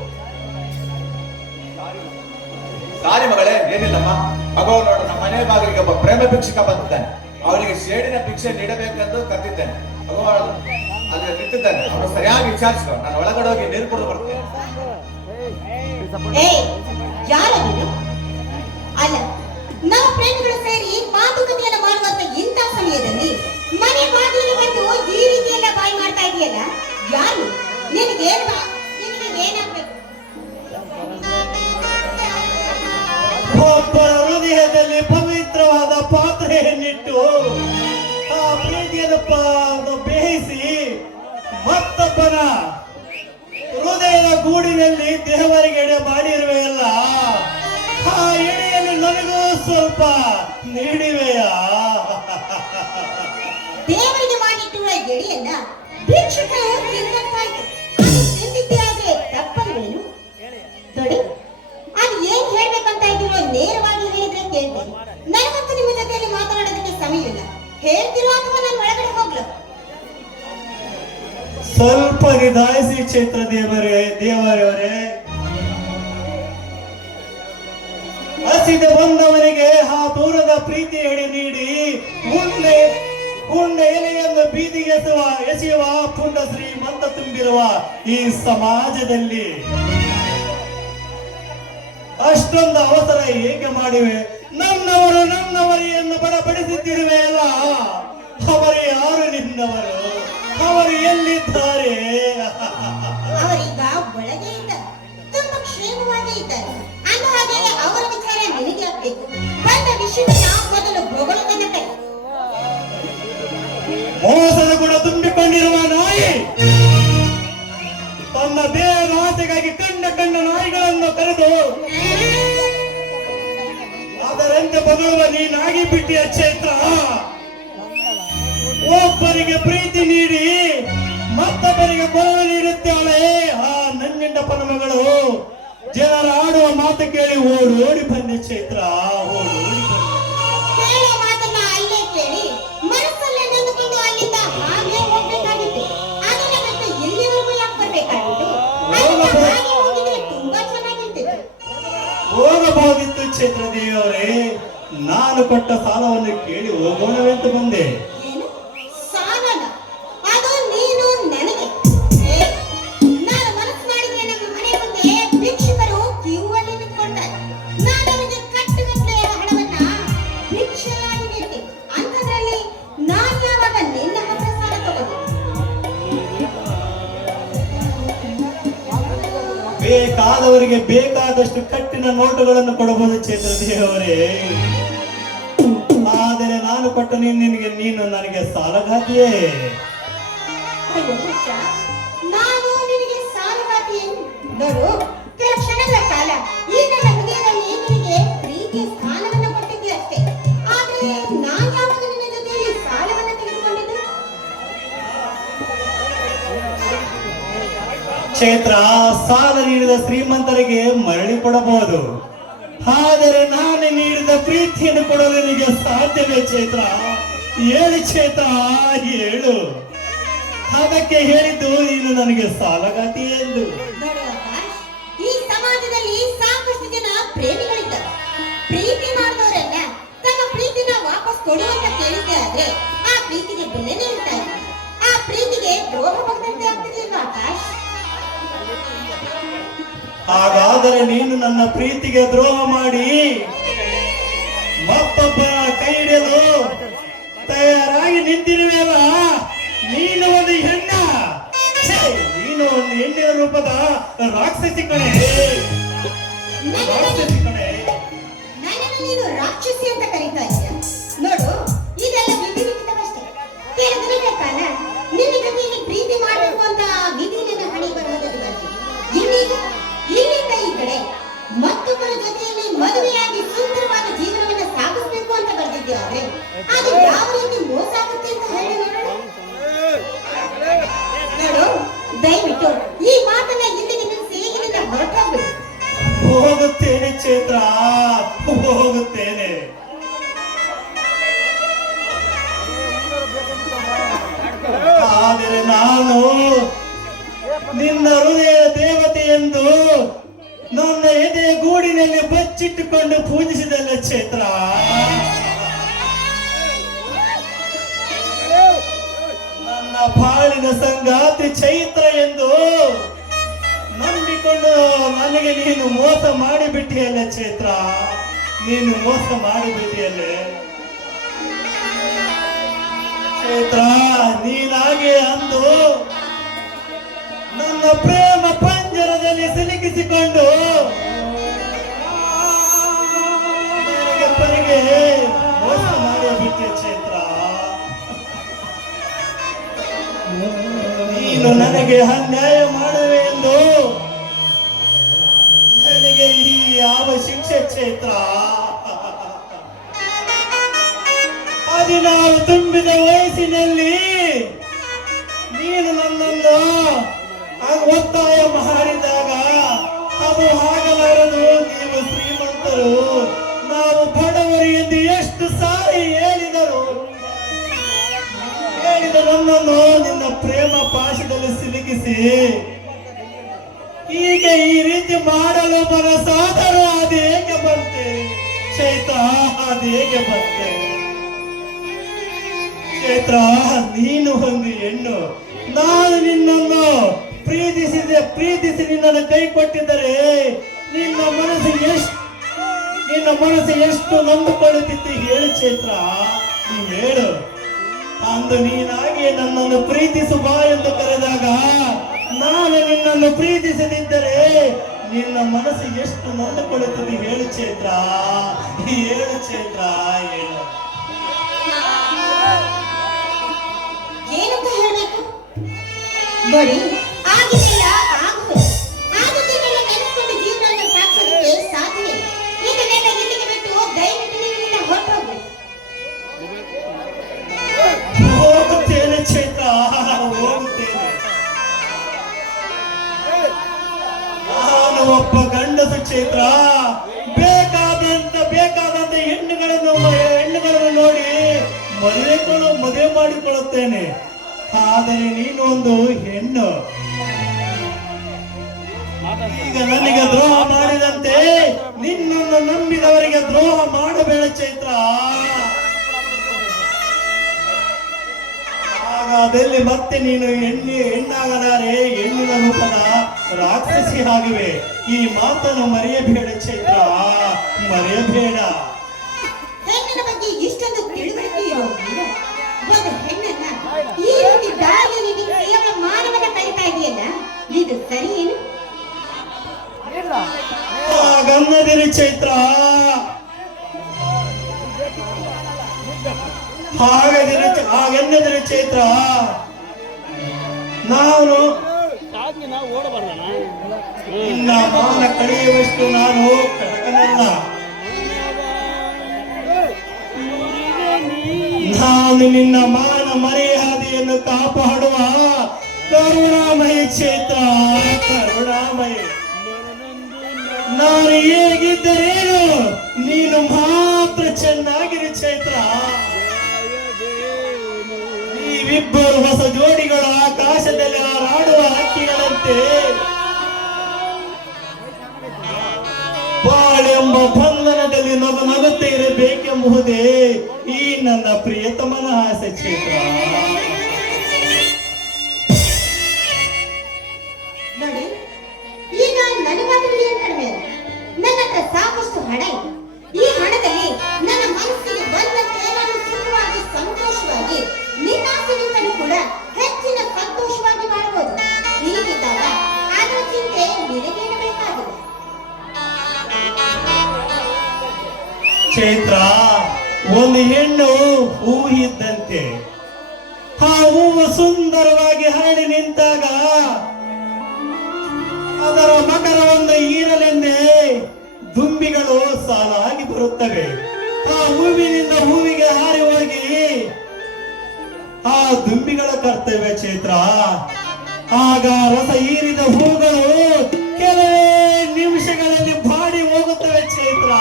ಸಾರಿ ಮಗಳೇ, ಏನಿಲ್ಲಮ್ಮ. ಅಗೋ ನೋಡು, ನಮ್ಮ ಮನೆ ಬಾಗಿಲಿಗೆ ಒಬ್ಬ ಪ್ರೇಮ ಭಿಕ್ಷುಕ ಬಂದಿದ್ದಾನೆ. ಅವನಿಗೆ ಶೇಡಿನ ಭಿಕ್ಷೆ ನೀಡಬೇಕೆಂದು ಕರೆದಿದ್ದೇನೆ. ಅಗೋ ಅಲ್ಲಿ ನಿಂತಿದ್ದಾನೆ, ಅವನು ಸರಿಯಾಗಿ ವಿಚಾರಿಸ್ಕೊ. ನಾನು ಒಳಗಡೆ ಹೋಗಿ ನೀರು ಕುಡಿದು ಬರ್ತೇನೆ. ಏ ಯಾರ ನೀನು? ಅಲ್ಲ, ನಾವು ಪ್ರೇಮಿಗಳು ಸೇರಿ ಮಾತುಕತೆಯನ್ನು ಮಾಡುವಂತ ಇಂಥ ಸಮಯದಲ್ಲಿ ಮನೆ ಬಾಗಿಲಿಗೆ ಬಂದು ಈ ರೀತಿ ಎಲ್ಲ ಬಾಯಿ ಮಾಡ್ತಾ ಇದೆಯಲ್ಲ, ಯಾರು? ನಿನಗೆ ಏನಾಗ್ಬೇಕು? ಒಬ್ಬರ ಹೃದಯದಲ್ಲಿ ಪವಿತ್ರವಾದ ಪಾತ್ರೆಯನ್ನಿಟ್ಟು ಆ ಪ್ರೀತಿಯನ್ನು ಬೇಯಿಸಿ ಮತ್ತೊಬ್ಬನ ಹೃದಯದ ಗೂಡಿನಲ್ಲಿ ದೇವರಿಗೆ ಎಡೆ ಮಾಡಿರುವೆಯಲ್ಲ, ಆ ಎಡೆಯನ್ನು ನನಗೂ ಸ್ವಲ್ಪ ನೀಡಿವೆಯಾ? ದೇವರಿಗೆ ಮಾಡಿಟ್ಟಿರುವ ಎಡೆಯನ್ನ ಭಿಕ್ಷುಕರು ತಿಂದಂತಾಯ್ತು. ಅದು ತಿಂದಿದ್ದೇ ಆದ್ರೆ ತಪ್ಪಲ್ವೇನು? ನೋಡಿ, ಅದು ಏನ್ ಹೇಳ್ಬೇಕಂತ ಇದ್ದೀರೋ ನೇರವಾಗಿ ಹೇಳಿದ್ರೆ ಕೇಳ್ತೀನಿ. ನನಗಂತೂ ನಿಮ್ಮ ಜೊತೆಯಲ್ಲಿ ಮಾತನಾಡೋದಕ್ಕೆ ಸಮಯ ಇಲ್ಲ. ಹೇಳ್ತಿರೋ ಅಥವಾ ನಾನು ಒಳಗಡೆ ಹೋಗ್ಲ? ಸ್ವಲ್ಪ ನಿಧಾಯಿಸಿ ಚೈತ್ರ ದೇವರವರೇ. ಹಸಿದು ಬಂದವನಿಗೆ ಆ ದೂರದ ಪ್ರೀತಿ ಎಡೆ ನೀಡಿ ಉಂಡೆ ಎಲೆಯನ್ನು ಬೀದಿಗೆ ಎಸೆಯುವ ಪುಂಡ ಶ್ರೀಮಂತ ತುಂಬಿರುವ ಈ ಸಮಾಜದಲ್ಲಿ ಅಷ್ಟೊಂದು ಅವಸರ ಹೇಗೆ ಮಾಡಿವೆ? ನನ್ನವರು ಎಂದು ಬಡಬಡಿಸುತ್ತಿರುವೆ ಅಲ್ಲ, ಅವರು ಯಾರು ನಿನ್ನವರು? ಅವರು ಎಲ್ಲಿದ್ದಾರೆ? ಅವರೀಗ ಒಳಗೆ ಇದ್ದಾರೆ, ತುಂಬಾ ಕ್ಷೇಮವಾಗಿ ಇದ್ದಾರೆ. ಅಂದ ಹಾಗೆ ಅವರ ವಿಚಾರ ನಿನಗೆ ಆಗ್ಬೇಕು. ಬಂದ ವಿಷಯವನ್ನ ಮೊದಲು ಹೊಗಳುವುದನ್ನ ಕೈ. ಮೋಸದ ಗುಣ ತುಂಬಿಕೊಂಡಿರುವ ನಾಯಿ ತನ್ನ ದೇಹದ ಆಸೆಗಾಗಿ ಕಂಡ ನಾಯಿಗಳನ್ನು ಕರೆದು ಅದರಂತೆ ಬದುಕುವ ನೀನಾಗಿ ಬಿಟ್ಟಿಯ ಚೈತ್ರ. ಒಬ್ಬರಿಗೆ ಪ್ರೀತಿ ನೀಡಿ ಮತ್ತೊಬ್ಬರಿಗೆ ಕೊರಳು ನೀಡುತ್ತಾಳೆ ಆ ನಂಜಂಡಪ್ಪನ ಮಗಳು. ಜನರ ಆಡುವ ಮಾತು ಕೇಳಿ ಓಡೋಡಿ ಬಂದೆ ಚೈತ್ರ, ಓಡೋಡಿ ಬಂದೆ. ಹೇಳೋ ಮಾತನ್ನ ಅಲ್ಲೇ ಕೇಳಿ ಮನಸ್ಸಲ್ಲೇ ನೊಂದುಕೊಂಡು ಅಲ್ಲಿಂದ ಹಾಗೆ ಹೋಗ್ಬೇಕಾಗಿತ್ತು. ಅದನ್ನ ಬಿಟ್ಟು ಇಲ್ಲಿವರೆಗೂ ಯಾಕೆ ಬರ್ಬೇಕಾಗಿತ್ತು? ಅಲ್ಲಿಂದ ಹಾಗೆ ಹೋಗಿದ್ರೆ ತುಂಬಾ ಚೆನ್ನಾಗಿರ್ತಿತ್ತು. ಹೋಗಬಹುದಿತ್ತು ಚೈತ್ರದೇವಿಯವರೇ, ನಾನು ಕೊಟ್ಟ ಸಾಲವನ್ನು ಕೇಳಿ ಹೋಗೋಣವೆಂತ ಬಂದೆ. ಏನು? ಸಾಲನ? ಅದು ನೀನು ನನಗೆ? ಏ, ನಾನು ಮನಸ್ಸು ಮಾಡಿದ್ರೆ ನಮ್ಮ ಮನೆ ಮುಂದೆ ಭಿಕ್ಷುಕರು ಕ್ಯೂ ಅಲ್ಲಿ ನಿಂತ್ಕೊಳ್ತಾರೆ. ನಾನು ಅವರಿಗೆ ಕಟ್ಟುಗಟ್ಟಲೆ ಹಣವನ್ನ ಭಿಕ್ಷೆಯಾಗಿ ನೀಡ್ತೀನಿ. ಅಂಥದ್ರಲ್ಲಿ ನಾನು ಯಾವಾಗ ನಿನ್ನ ಹತ್ರ ಸಾಲ ತಗೋದು? ಬೇಕಾದವರಿಗೆ ಬೇಕಾದಷ್ಟು ಕಟ್ಟಿನ ನೋಟುಗಳನ್ನು ಕೊಡಬಹುದು ಚೈತ್ರದೇವರೇ, ಆದರೆ ನಾನು ಕೊಟ್ಟ ನೀನು ನನಗೆ ಸಾಲಗಾತಿಯೇ. ಅಯ್ಯೋ ಹುಚ್ಚ, ನಾನು ನಿನಗೆ ಸಾಲಗಾತಿಯೇನು? ನೋಡು, ಕೆಲ ಕ್ಷಣಗಳ ಕಾಲ ಈ ನನ್ನ ಹೃದಯದಲ್ಲಿ ನಿನಗೆ ಪ್ರೀತಿಯ ಸ್ಥಾನವನ್ನು ಕೊಟ್ಟಿದ್ದೆ ಅಷ್ಟೇ. ಆದ್ರೆ ನಾನು ಯಾವಾಗ ನಿನ್ನ ಜೊತೆಯಲ್ಲಿ ಸಾಲವನ್ನು ತೆಗೆದುಕೊಂಡಿದ್ದೆ? ಚೈತ್ರ, ಸಾಲ ನೀಡಿದ ಶ್ರೀಮಂತರಿಗೆ ಮರಳಿ ಕೊಡಬಹುದು, ಆದರೆ ನಾನು ನೀಡಿದ ಪ್ರೀತಿಯನ್ನು ಕೊಡಲು ನಿನಗೆ ಸಾಧ್ಯವೇ ಚೈತ್ರ? ಹೇಳು ಚೈತ್ರ, ಹೇಳು. ಅದಕ್ಕೆ ಹೇಳಿದ್ದು ನೀನು ನನಗೆ ಸಾಲಗಾತಿ ಎಂದು. ನೋಡು ಆಕಾಶ್, ಈ ಸಮಾಜದಲ್ಲಿ ಸಾಕಷ್ಟು ಜನ ಪ್ರೇಮಿಗಳಿದ್ದಾರೆ. ಪ್ರೀತಿ ಮಾಡಿದವರೆಲ್ಲ ತಮ್ಮ ಪ್ರೀತಿನ ವಾಪಸ್ ಕೊಡು ಅಂತ ಕೇಳಿದ್ದೆ ಆದ್ರೆ ಆ ಪ್ರೀತಿಗೆ ಬೆಲೆನೇ ಇರ್ತಾ ಇಲ್ಲ. ಆ ಪ್ರೀತಿಗೆ ದ್ರೋಹ ಬಗ್ದಂತೆ ಆಗ್ತಿದೆಯಲ್ವಾ ಆಕಾಶ್? ಹಾಗಾದರೆ ನೀನು ನನ್ನ ಪ್ರೀತಿಗೆ ದ್ರೋಹ ಮಾಡಿ ಮತ್ತೊಬ್ಬ ಕೈ ಹಿಡಿಯಲು ತಯಾರಾಗಿ ನಿಂತಿರುವೆಯಲ್ಲ, ನೀನು ಒಂದು ಹೆಣ್ಣ. ಛೇ, ನೀನು ಒಂದು ಹೆಣ್ಣಿನ ರೂಪದ ರಾಕ್ಷಸಿ ಕಣೆ, ರಾಕ್ಷಸಿ ಕಣೆ. ನನ್ನನ್ನು ನೀನು ರಾಕ್ಷಸಿ ಅಂತ ಕರೀತಾ ಇದೀಯ? ನೋಡು, ಇದೆಲ್ಲ ವಿಧಿಲಿಖಿತವಷ್ಟೇ. ಕೆಲ ದಿನಗಳ ಕಾಲ ನಿನ್ನ ಜೊತೆಯಲ್ಲಿ ಪ್ರೀತಿ ಮಾಡಬೇಕು ಅಂತ ವಿಧಿ ನಿನ್ನ ಹಣೆ ಬರಹದಲ್ಲಿ ಬರ್ತಿದೆ. ಇಲ್ಲಿಂದ ಈ ಕಡೆ ಮತ್ತೊಬ್ಬರ ಜೊತೆಯಲ್ಲಿ ಮದುವೆಯಾಗಿ ಸುಂದರವಾದ ಜೀವನವನ್ನು ಸಾಗಿಸಬೇಕು ಅಂತ ಬರ್ತಿದ್ದೆ. ಆದ್ರೆ ಅದು ಯಾವ ರೀತಿ ಮೋಸ ಆಗುತ್ತೆ ಅಂತ ಹೇಳಿ ನೋಡು. ದಯವಿಟ್ಟು ಈ ಮಾತನ್ನ ಇಲ್ಲಿಗೆ ನಿಲ್ಲಿಸಿ ಇಲ್ಲಿಂದ ಹೊರಟೋಗ್ಬಿಡು. ಹೋಗುತ್ತೇನೆ ಚೈತ್ರ, ಹೋಗುತ್ತೇನೆ. ಆದರೆ ನಾನು ನಿನ್ನ ಹೃದಯ ದೇವತೆ ಎಂದು ನನ್ನ ಎದೆ ಗೂಡಿನಲ್ಲಿ ಬಚ್ಚಿಟ್ಟುಕೊಂಡು ಪೂಜಿಸಿದಲ್ಲ ಚೈತ್ರ. ನನ್ನ ಬಾಳಿನ ಸಂಗಾತಿ ಚೈತ್ರ ಎಂದು ನಂಬಿಕೊಂಡು ನನಗೆ ನೀನು ಮೋಸ ಮಾಡಿಬಿಟ್ಟಿಯಲ್ಲ ಚೈತ್ರ, ನೀನು ಮೋಸ ಮಾಡಿಬಿಟ್ಟಿಯಲ್ಲೇ ಚೈತ್ರ. ನೀನಾಗೆ ಅಂದು ನನ್ನ ಪ್ರೇಮ ಪಂಜರದಲ್ಲಿ ಸಿಲುಕಿಸಿಕೊಂಡು ನನಗೆ ಪರಿಗೆ ಮೋಸ ಮಾಡಿಬಿಟ್ಟೆ ಚೈತ್ರ. ನೀನು ನನಗೆ ಅನ್ಯಾಯ ಮಾಡುವೆ ಎಂದು ನನಗೆ ಈ ಯಾವ ಶಿಕ್ಷೆ ಚೈತ್ರ. 16 ತುಂಬಿದ ವಯಸ್ಸಿನಲ್ಲಿ ನೀನು ನನ್ನನ್ನು ಒತ್ತಾಯ ಮಾಡಿದಾಗ ಅದು ಆಗಲಾರದು, ನೀವು ಶ್ರೀಮಂತರು ನಾವು ಬಡವರು ಎಂದು ಎಷ್ಟು ಸಾರಿ ಹೇಳಿದ ನನ್ನನ್ನು ನಿನ್ನ ಪ್ರೇಮ ಪಾಶದಲ್ಲಿ ಸಿಲುಕಿಸಿ ಹೀಗೆ ಈ ರೀತಿ ಮಾಡಲು ಮನಸಾದರೂ ಅದು ಹೇಗೆ ಬಂತೆ ಚೈತ್ರ, ಅದು ಹೇಗೆ ಬಂತೆ ಚೈತ್ರ. ನೀನು ಒಂದು ಹೆಣ್ಣು, ನಾನು ನಿನ್ನನ್ನು ಪ್ರೀತಿಸಿ ನಿನ್ನನ್ನು ಕೈ ಕೊಟ್ಟಿದ್ದರೆ ನಿನ್ನ ಮನಸ್ಸು ಎಷ್ಟು ನೊಂದುಕೊಳ್ಳುತ್ತಿತ್ತು ಹೇಳು ಚೈತ್ರ, ನೀ ಹೇಳು. ಅಂದು ನೀನಾಗಿ ನನ್ನನ್ನು ಪ್ರೀತಿಸು ಬಾ ಎಂದು ಕರೆದಾಗ ನಾನು ನಿನ್ನನ್ನು ಪ್ರೀತಿಸದಿದ್ದರೆ ನಿನ್ನ ಮನಸ್ಸು ಎಷ್ಟು ನೊಂದುಕೊಳ್ಳುತ್ತದೆ ಹೇಳು ಚೈತ್ರ, ಹೇಳು ಚೈತ್ರ, ಹೇಳು. ಏನಂತ ಹೇಳ್ಬೇಕು ನೋಡಿ, ಆಗಿದೆಲ್ಲ ಆಗುತ್ತದೆಲ್ಲ ನೆನೆಸ್ಕೊಂಡು ಜೀವನವನ್ನು ಸಾಗಿಸೋದಕ್ಕೆ ಸಾಧ್ಯವೇ? ಇದನ್ನೆಲ್ಲ ಇಲ್ಲಿಗೆ ಬಿಟ್ಟು ದಯವಿಟ್ಟು ನೀವಿಲ್ಲಿಂದ ಹೊರಟೋಗ್ಬೇಕು. ಹೋಗುತ್ತೇನೆ ಚೈತ್ರ, ಹೋಗುತ್ತೇನೆ. ನಾನು ಒಬ್ಬ ಗಂಡಸು ಚೈತ್ರ, ಬೇಕಾದಂತ ಹೆಣ್ಣುಗಳನ್ನು ನೋಡಿ ಮದುವೆ ಮಾಡಿಕೊಳ್ಳುತ್ತೇನೆ. ಆದರೆ ನೀನು ಒಂದು ಹೆಣ್ಣು, ಈಗ ನನಗೆ ದ್ರೋಹ ಮಾಡಿದಂತೆ ನಿನ್ನನ್ನು ನಂಬಿದವರಿಗೆ ದ್ರೋಹ ಮಾಡಬೇಡ ಚೈತ್ರ. ಹಾಗಾದಲ್ಲಿ ಮತ್ತೆ ನೀನು ಹೆಣ್ಣಾಗಲಾರೆ, ಹೆಣ್ಣಿನ ರೂಪದ ರಾಕ್ಷಸಿ ಆಗಿವೆ. ಈ ಮಾತನ್ನು ಮರೆಯಬೇಡ ಚೈತ್ರ, ಮರೆಯಬೇಡ. ಹೆಣ್ಣಿನ ಬಗ್ಗೆ ಇಷ್ಟೊಂದು ತಿಳುವಳಿಕೆ ಇರೋ ನೀನು ಒಂದು ಹೆಣ್ಣನ್ನ ಈ ರೀತಿ ದಾರಿಯಲ್ಲಿ ನಿಲ್ಲಿಸಿ ಅವಳ ಮಾನವನ ಕಲಿತಾ ಇದೆಯಲ್ಲ, ಇದು ಸರಿ ಏನು? ಹಾಗನ್ನದಿರಿ ಚೈತ್ರ, ಹಾಗೆನ್ನದಿರಿ ಚೈತ್ರ. ನಾನು ನಿನ್ನ ಮಾನ ಕಳೆಯುವಷ್ಟು ನಾನು ಕಟಕನಲ್ಲ. ನಾನು ನಿನ್ನ ಮಾನ ಮರ್ಯಾದೆಯನ್ನು ಕಾಪಾಡುವ ಕರುಣಾಮಯಿ ಚೈತ್ರ, ಕರುಣಾಮಯಿ. ನಾನು ಹೇಗಿದ್ದರೇನು, ನೀನು ಮಾತ್ರ ಚೆನ್ನಾಗಿರು ಚೈತ್ರ. ನೀವಿಬ್ಬರು ಹೊಸ ಜೋಡಿಗಳು ಆಕಾಶದಲ್ಲಿ ಹಾರಾಡುವ ಹಕ್ಕಿಗಳಂತೆ ಬಾಳೆಂಬ ಬಂಧನದಲ್ಲಿ ನಗುತ್ತಾ ಇರಬೇಕೆಂಬುದೇ ಈ ನನ್ನ ಪ್ರಿಯತಮನ ಆಸೆ ಚೈತ್ರ. ನೋಡಿ, ಈಗ ನನಗಾದ್ರೂ ಏನ್ ಕಡಿಮೆ ಇಲ್ಲ. ನನ್ನ ಹತ್ರ ಸಾಕಷ್ಟು ಹಣ ಇದೆ. ಈ ಹಣದಲ್ಲಿ ನನ್ನ ಮನಸ್ಸಿಗೆ ಬಂದಂತೆ ನಾನು ಸುಖವಾಗಿ ಸಂತೋಷವಾಗಿ ನಿನ್ನಾಸೆಗಿಂತಲೂ ಕೂಡ ಹೆಚ್ಚಿನ ಸಂತೋಷವಾಗಿ ಮಾಡಬಹುದು. ಹೀಗಿದ್ದಾಗ ಅದರ ಚಿಂತೆ ನಿನಗೇನು ಬೇಕಾಗಿಲ್ಲ ಚೈತ್ರ. ಒಂದು ಹೆಣ್ಣು ಹೂವು ಇದ್ದಂತೆ, ಆ ಹೂವು ಸುಂದರವಾಗಿ ಹರಡಿ ನಿಂತಾಗ ಅದರ ಮಕರವನ್ನು ಹೀರಲೆಂದೇ ದುಂಬಿಗಳು ಸಾಲಾಗಿ ಬರುತ್ತವೆ. ಆ ಹೂವಿನಿಂದ ಹೂವಿಗೆ ಹಾರಿ ಹೋಗಿ ಆ ದುಂಬಿಗಳ ಕರ್ತವ್ಯ ಚೈತ್ರ. ಆಗ ರಸ ಹೀರಿದ ಹೂಗಳು ಕೆಲವೇ ನಿಮಿಷಗಳಲ್ಲಿ ಬಾಡಿ ಹೋಗುತ್ತವೆ ಚೈತ್ರ,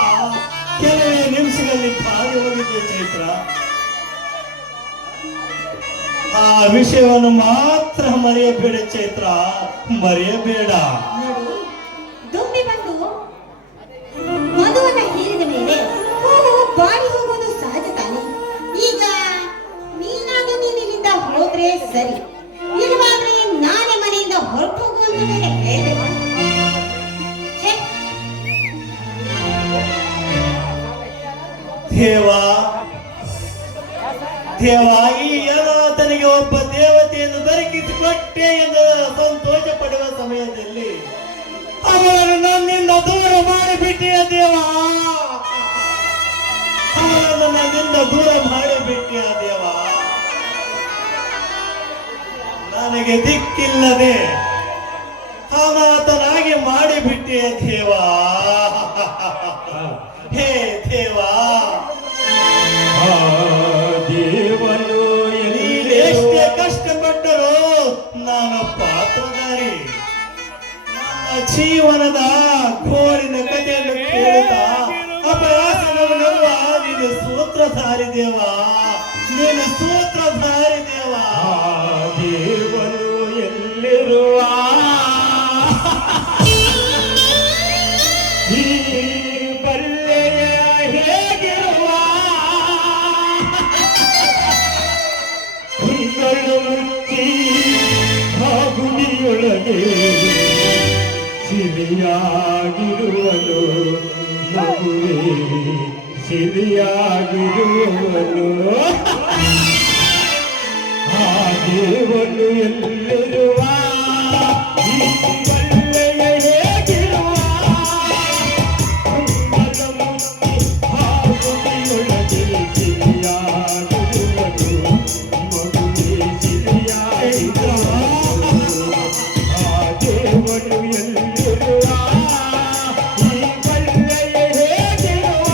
ಕೆಲವೇ ನಿಮಿಷಗಳಲ್ಲಿ ಬಾಡಿ ಹೋಗಿದ್ದೆ ಚೈತ್ರ. ಆ ವಿಷಯವನ್ನು ಮಾತ್ರ ಮರೆಯಬೇಡ ಚೈತ್ರ, ಮರೆಯಬೇಡ. ನೋಡಿ, ದುಂಬಿ ಬಂದು ದೇವ ದೇವ ಈ ಅನಾಥನಿಗೆ ಒಬ್ಬ ದೇವತೆಯನ್ನು ದೊರಕಿಸಿಕೊಟ್ಟೆ ಎಂದು ಸಂತೋಷ ಪಡುವ ಸಮಯದಲ್ಲಿ ಅವರನ್ನು ನನ್ನಿಂದ ದೂರ ಮಾಡಿಬಿಟ್ಟೆಯ ದೇವ. ಅವರನ್ನು ನನ್ನಿಂದ ದೂರ ಮಾಡಿಬಿಟ್ಟೆಯ ದೇವ. ನನಗೆ ದಿಕ್ಕಿಲ್ಲದೆ ಅನಾಥನಾಗಿ ಮಾಡಿಬಿಟ್ಟೆಯ ದೇವ. ಹೇ ದೇವ, ದೇವನು ನೀನೆಷ್ಟೇ ಕಷ್ಟಪಟ್ಟರೂ ನಾನು ಪಾತ್ರಧಾರಿ. ನನ್ನ ಜೀವನದ ಗೋರಿನ ಕಥೆಯನ್ನು ಕೇಳುತ್ತಾ ಅಪಯಾಸನವು ನಮ್ಮ ನೀನು ಸೂತ್ರಧಾರಿ ದೇವ. ನೀನು ಸೂತ್ರಧಾರಿ ದೇವ. ದೇವನು ಎಲ್ಲಿರುವ ಈ ಬಲ್ಲೆಯ ಹೇಗಿರುವ ಕುಂಗಳು ಮುಚ್ಚಿ ಆ ಗುಡಿಯೊಳಗೆ ಸಿರಿಯಾಗಿರುವನು ಮಗುವೆ ಸಿರಿಯಾಗಿರುವನು. ಆ ದೇವನು ಎಲ್ಲಿರುವ ಈ ಬಲ್ಲೆಯ ಹೇಗಿರುವ ಕುಂಗಳ ಮುಚ್ಚಿ ಆ ಗುಡಿಯೊಳಗೆ ಸಿರಿಯಾಗಿರುವನು ಮಗುವೆ ಸಿರಿಯಾಗಿರುವನು. ಆ ದೇವನು ಎಲ್ಲಿರುವ ಈ ಬಲ್ಲೆಯ ಹೇಗಿರುವ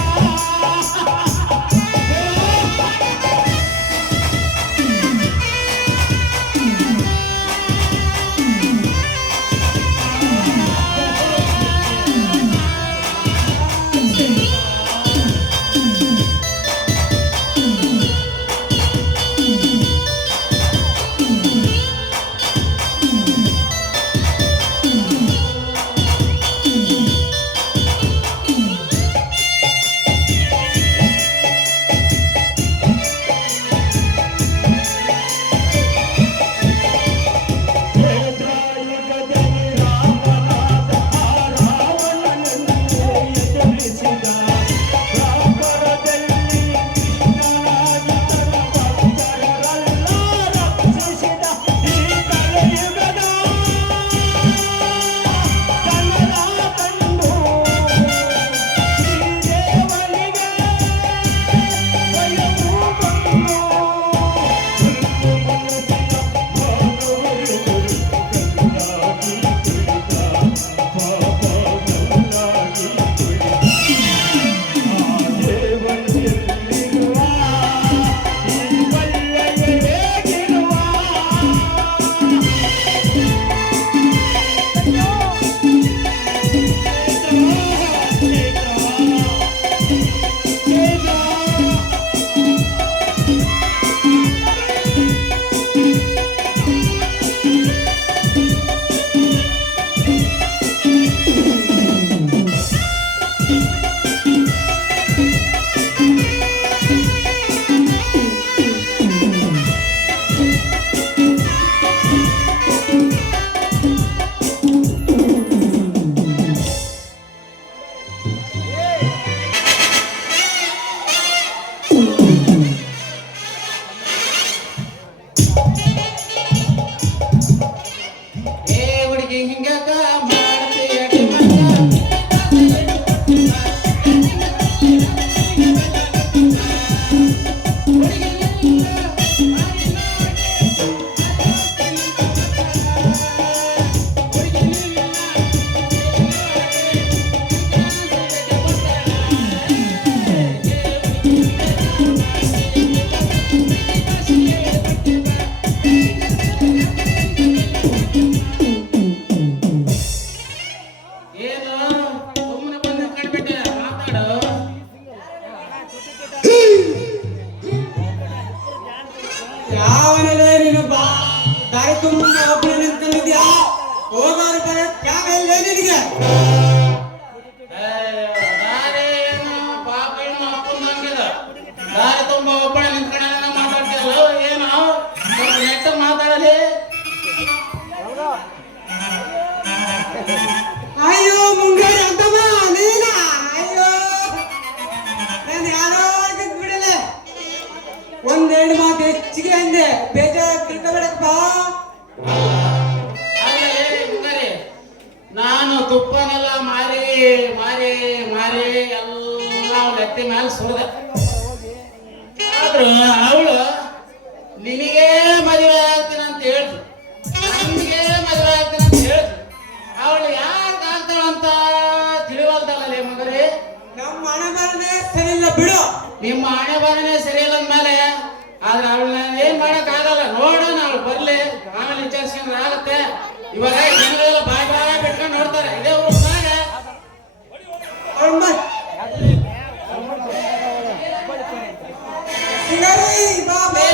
ಅವ್ನ ಎತ್ತಿ ಮೇಲೆ ಸುರಿದ. ಆದ್ರೂ ಅವಳು ನಿನಗೇ ಮದುವೆ ಆಗ್ತೀನಿ ಅಂತ ಹೇಳಿದ್ರು, ನನ್ಗೆ ಮದುವೆ ಆಗ್ತೀನಿ ಅಂತ ಹೇಳಿದ್ರು. ಅವಳು ಯಾಕೆ ಆಗ್ತಾಳಂತ ತಿಳಿವಲ್ದಲ್ಲ ಮಗರೇ. ನಮ್ಮ ಹಣೆ ಬರನೇ ಸರಿ ಇಲ್ಲ ಬಿಡು. ನಿಮ್ಮ ಹಣೆ ಬರನೇ ಸರಿ ಇಲ್ಲ ಅಂದ್ಮೇಲೆ ಆದ್ರೆ ಅವಳನ್ನ ಏನ್ ಮಾಡಕ್ ಆಗಲ್ಲ. ನೋಡೋಣ, ಅವಳು ಬರ್ಲಿ, ಆಮೇಲೆ ವಿಚಾರಿಸ್ಕೊಂಡ್ರೆ ಆಗತ್ತೆ. ಇವಾಗ ಜನಗಳೆಲ್ಲ ಬಾಯ್ ಬಾಯ್ ಬಿಟ್ಕೊಂಡು ನೋಡ್ತಾರೆ. ಇದೇ ಊರ್ನಾಗ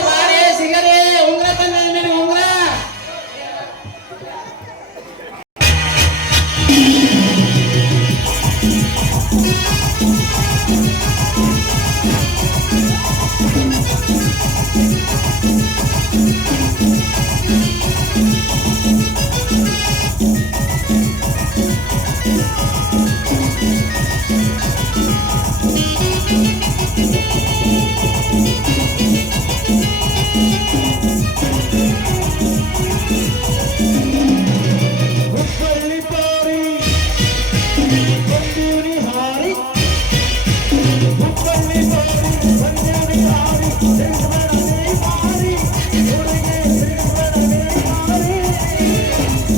ಬಾರಿ ಸಿಗರಿ ಉಂಗ್ರ ತಂದ ನಿನಗೆ ಉಂಗ್ರ. ಹುಬ್ಬಳ್ಳಿ ಬಾರಿ ಬಂದೂರಿ ಹಾರಿ, ಹುಬ್ಬಳ್ಳಿ ಬಾರಿ ಬಂದೂರಿ ಹಾರಿ, ತಿರುಗಬೇಡವೇ ಮಾರಿ, ಊರಿಗೆ ತಿರುಗಬೇಡವೇ ಮಾರಿ.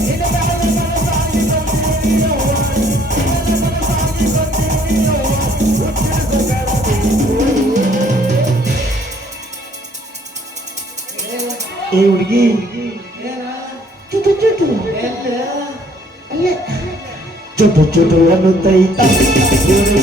ನಿನ್ನ ಮ್ಯಾಲ ಮನಸಾಗಿ ಬಂದೂರಿ ಯವ್ವ, ನಿನ್ನ ಮನಸಾಗಿ ಬಂದೂರಿ ಯವ್ವ, ಹುಟ್ಟಿಸಬೇಡವೇ ಏ ಹುಡುಗಿ ಚುಟು ಚುಟು ಅಲ್ಲೇ ಚುಟು ಚುಟು ಅನ್ನುತ್ತೈತ ಹುಡುಗಿ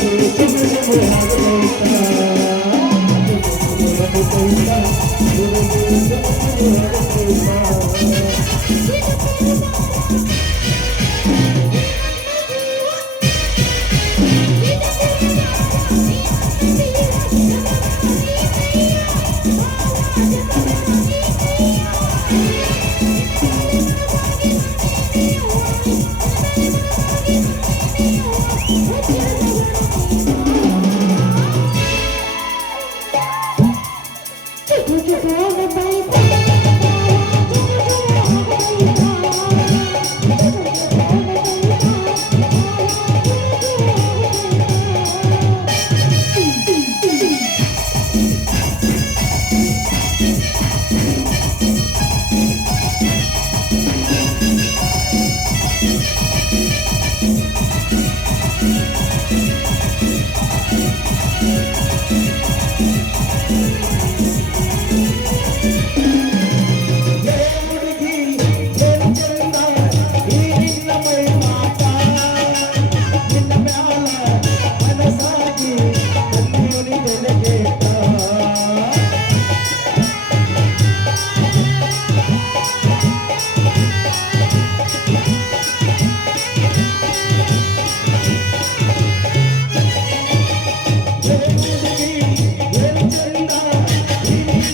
ಚುಟು ಚುಟು ಅನ್ನುತ್ತೈತ,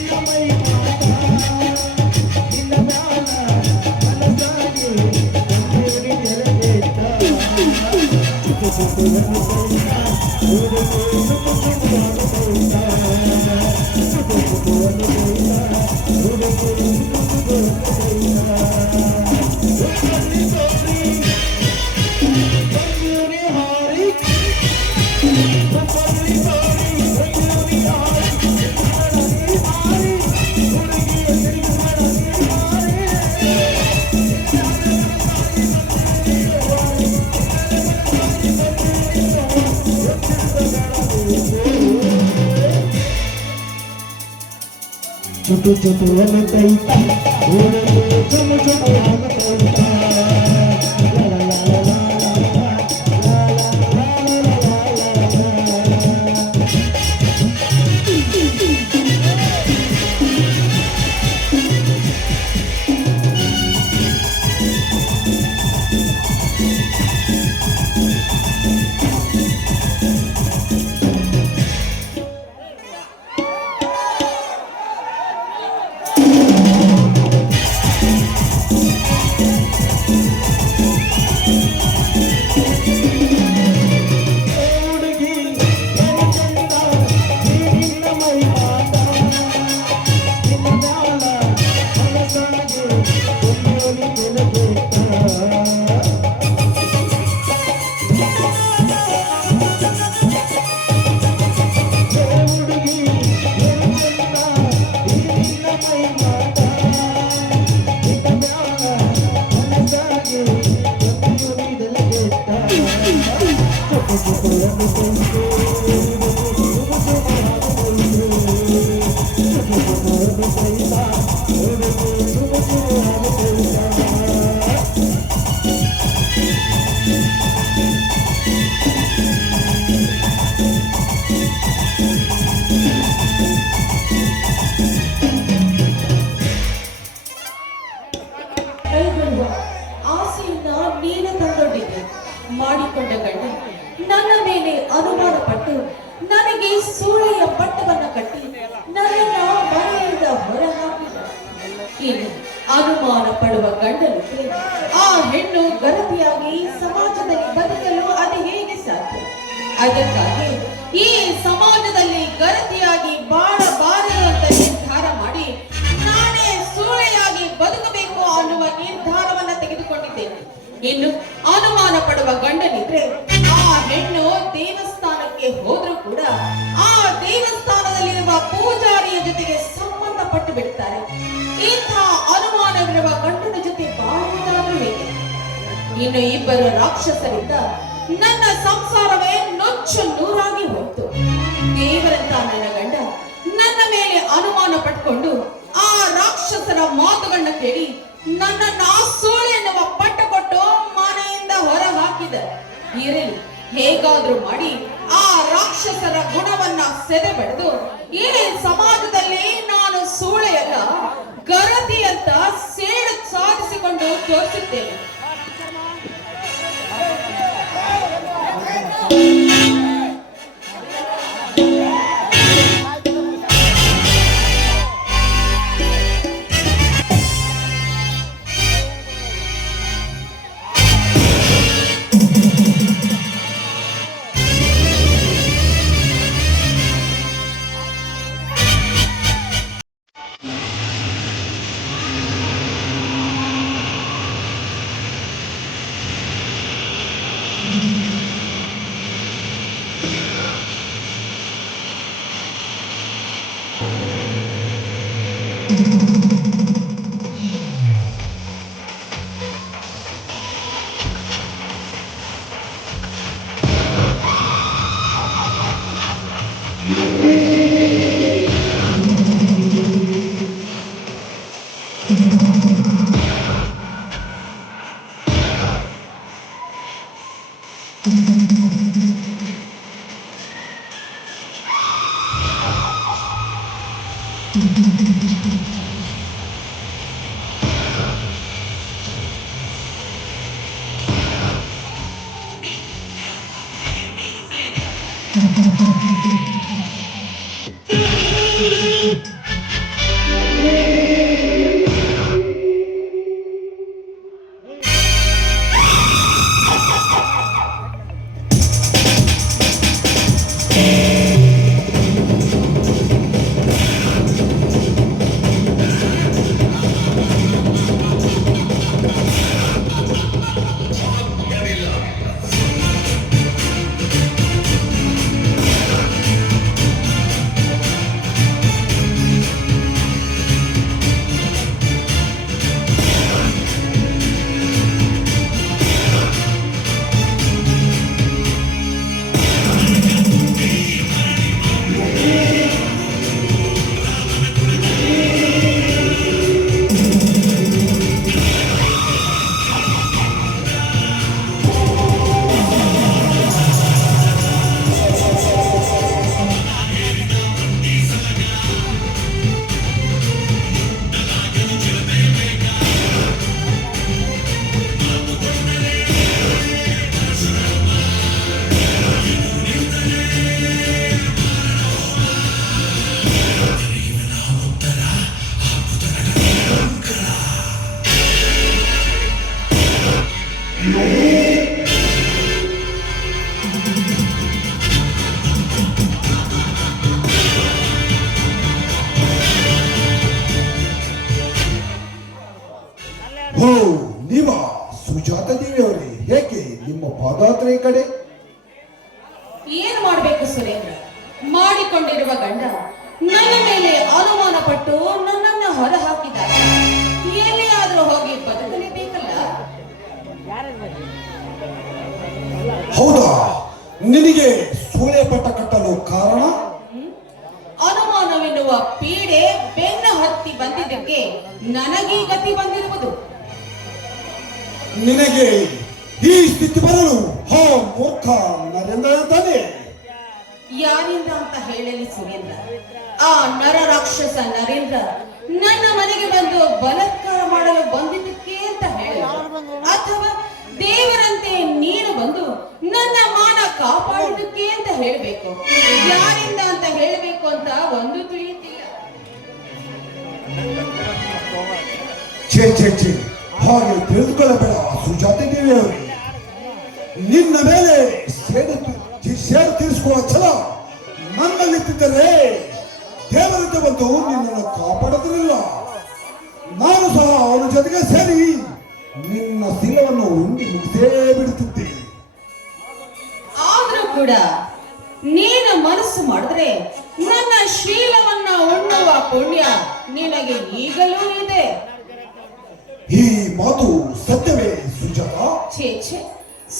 ಚುಟು ಚುಟು ಅನ್ನುತ್ತೈತ ಹುಡುಗಿ ಚುಟು ಚುಟು ಅನ್ನುತ್ತೈತ. ಚುಟು ಚುಟು ಅನ್ನುತ್ತೈತ ಹುಡುಗಿ ಚುಟು ಚುಟು ಅನ್ನುತ್ತೈತ. ಕೈಗೊಳ್ಳುವ ಆಸೆಯನ್ನ ನೀನು ತಂದೊಡ್ಡಿದ್ದೆ. ಮಾಡಿಕೊಂಡ ಗಂಡ ನನ್ನ ಮೇಲೆ ಅನುಮಾನ ಪಟ್ಟು ನನಗೆ ಸೂಳೆಯ ಪಟ್ಟವನ್ನ ಕಟ್ಟಿ ನನ್ನನ್ನ ಮನೆಯಿಂದ ಹೊರ ಹಾಕಿದ. ಇನ್ನು ಅನುಮಾನ ಪಡುವ ಗಂಡನಿಗೆ ಆ ಹೆಣ್ಣು ಗರತಿಯಾಗಿ ಸಮಾಜದಲ್ಲಿ ಬದುಕಲು ಅದು ಹೇಗೆ ಸಾಧ್ಯ? ಅದಕ್ಕಾಗಿ ಈ ಸಮಾಜದಲ್ಲಿ ಗರತಿಯಾಗಿ ಬಾಳಬಾರದು ಅಂತ ನಿರ್ಧಾರ ಮಾಡಿ ನಾನೇ ಸೂಳೆಯಾಗಿ ಬದುಕಬೇಕು ಅನ್ನುವ ನಿರ್ಧಾರವನ್ನ ತೆಗೆದುಕೊಂಡಿದ್ದೇನೆ. ಇನ್ನು ಅನುಮಾನ ಪಡುವ ಗಂಡನಿದ್ರೆ ಆ ಹೆಣ್ಣು ದೇವಸ್ಥಾನಕ್ಕೆ ಹೋದ್ರೂ ಕೂಡ ಆ ದೇವಸ್ಥಾನದಲ್ಲಿರುವ ಪೂಜಾರಿಯ ಜೊತೆಗೆ ಸಂಬಂಧಪಟ್ಟು ಬಿಡ್ತಾರೆ. ಇಂಥ ಅನುಮಾನವಿರುವ ಗಂಡನ ಜೊತೆ ಬಾಳುವುದಾದ್ರೂ ಹೇಗೆ? ಇನ್ನು ಇಬ್ಬರು ರಾಕ್ಷಸರಿಂದ ನನ್ನ ಸಂಸಾರವೇ ನೊಚ್ಚು ನೂರಾಗಿ ಹೋಯ್ತು. ದೇವರಂತ ನನ್ನ ಗಂಡ ನನ್ನ ಮೇಲೆ ಅನುಮಾನ ಪಟ್ಕೊಂಡು ಆ ರಾಕ್ಷಸರ ಮಾತುಗಳನ್ನ ಕೇಳಿ ನನ್ನನ್ನ ಸೋಳೆ ಎನ್ನುವ ಪಟ್ಟ ಕೊಟ್ಟು ಮನೆಯಿಂದ ಹೊರ ಹಾಕಿದ. ಇರಲಿ, ಹೇಗಾದ್ರೂ ಮಾಡಿ ಆ ರಾಕ್ಷಸರ ಗುಣವನ್ನ ಸೆದೆಬಡಿದು ಈ ಸಮಾಜದಲ್ಲಿ ನಾನು ಸೂಳೆಯಲ್ಲ ಗರತಿ ಅಂತ ಸೇಡು ಸಾಧಿಸಿಕೊಂಡು ತೋರಿಸುತ್ತೇನೆ. ಓ ನೀವ ಸುಜಾತ ದೇವಿಯವರೇ, ಹೇಗೆ ನಿಮ್ಮ ಪಾದಯಾತ್ರೆ ಈ ಕಡೆ? ಏನು ಮಾಡಬೇಕು ಸುರೇಂದ್ರ? ಮಾಡಿಕೊಂಡಿರುವ ಗಂಡ ನನ್ನ ಮೇಲೆ ಅನುಮಾನ ಪಟ್ಟು ನನ್ನನ್ನು ಹೊರ ಹಾಕಿದಾಗ ಎಲ್ಲಿಯಾದ್ರೂ ಹೋಗಿ ಬದುಕಲೇಬೇಕಲ್ಲ. ಹೌದಾ, ನಿನಗೆ ಸೂಳೆ ಪಟ್ಟ ಕಟ್ಟಲು ಕಾರಣ? ಅನುಮಾನವೆನ್ನುವ ಪೀಡೆ ಬೆನ್ನ ಹತ್ತಿ ಬಂದಿದ್ದಕ್ಕೆ ನನಗೀ ಗತಿ ಬಂದಿರುವುದು. ನಿನಗೆ ಈ ಸ್ಥಿತಿ ಬರಲು ಹೋ ಮೂರ್ಖ ನರೇಂದ್ರ ತಾನೆ? ಯಾರಿಂದ ಅಂತ ಹೇಳಲಿ ಸುರೇಂದ್ರ? ಆ ನರ ರಾಕ್ಷಸ ನರೇಂದ್ರ ನನ್ನ ಮನೆಗೆ ಬಂದು ಬಲಾತ್ಕಾರ ಮಾಡಲು ಬಂದಿದ್ದಕ್ಕೆ ಅಂತ ಹೇಳ, ಅಥವಾ ದೇವರಂತೆ ನೀನು ಬಂದು ನನ್ನ ಮಾನ ಕಾಪಾಡಿದ್ದಕ್ಕೆ ಅಂತ ಹೇಳಬೇಕು? ಯಾರಿಂದ ಅಂತ ಹೇಳಬೇಕು ಅಂತ ಒಂದು ತಿಳಿಯುತ್ತಿಲ್ಲ. ಛೇ ಛೇ ಛೇ, ಹಾಗೆ ತಿಳಿದುಕೊಳ್ಳಬೇಡ ಸುಜಾತೆ ದೇವಿಯವರೇ. ನಿನ್ನ ಮೇಲೆ ಸೇಡು ತೀರಿಸಿಕೊಳ್ಳೋ ಛಲ ನನ್ನಲ್ಲಿದ್ದರೆ ದೇವರಂತೆ ಬಂದು ನಿನ್ನನ್ನು ಕಾಪಾಡುತ್ತಿರಲಿಲ್ಲ. ನಾನು ಸಹ ಅವನ ಜೊತೆಗೆ ಸೇರಿ ನಿನ್ನ ಶೀಲವನ್ನು ಉಂಡಿ ಮುಗಿಸೇ ಬಿಡುತ್ತಿದ್ದೆ. ಆದ್ರೂ ಕೂಡ ನೀನು ಮನಸ್ಸು ಮಾಡಿದ್ರೆ ನನ್ನ ಶೀಲವನ್ನ ಉಣ್ಣುವ ಪುಣ್ಯ ನಿನಗೆ ಈಗಲೂ ಇದೆ. ಈ ಮಾತು ಸತ್ಯವೇ ಸುಜಾತ? ಛೇ ಛೇ,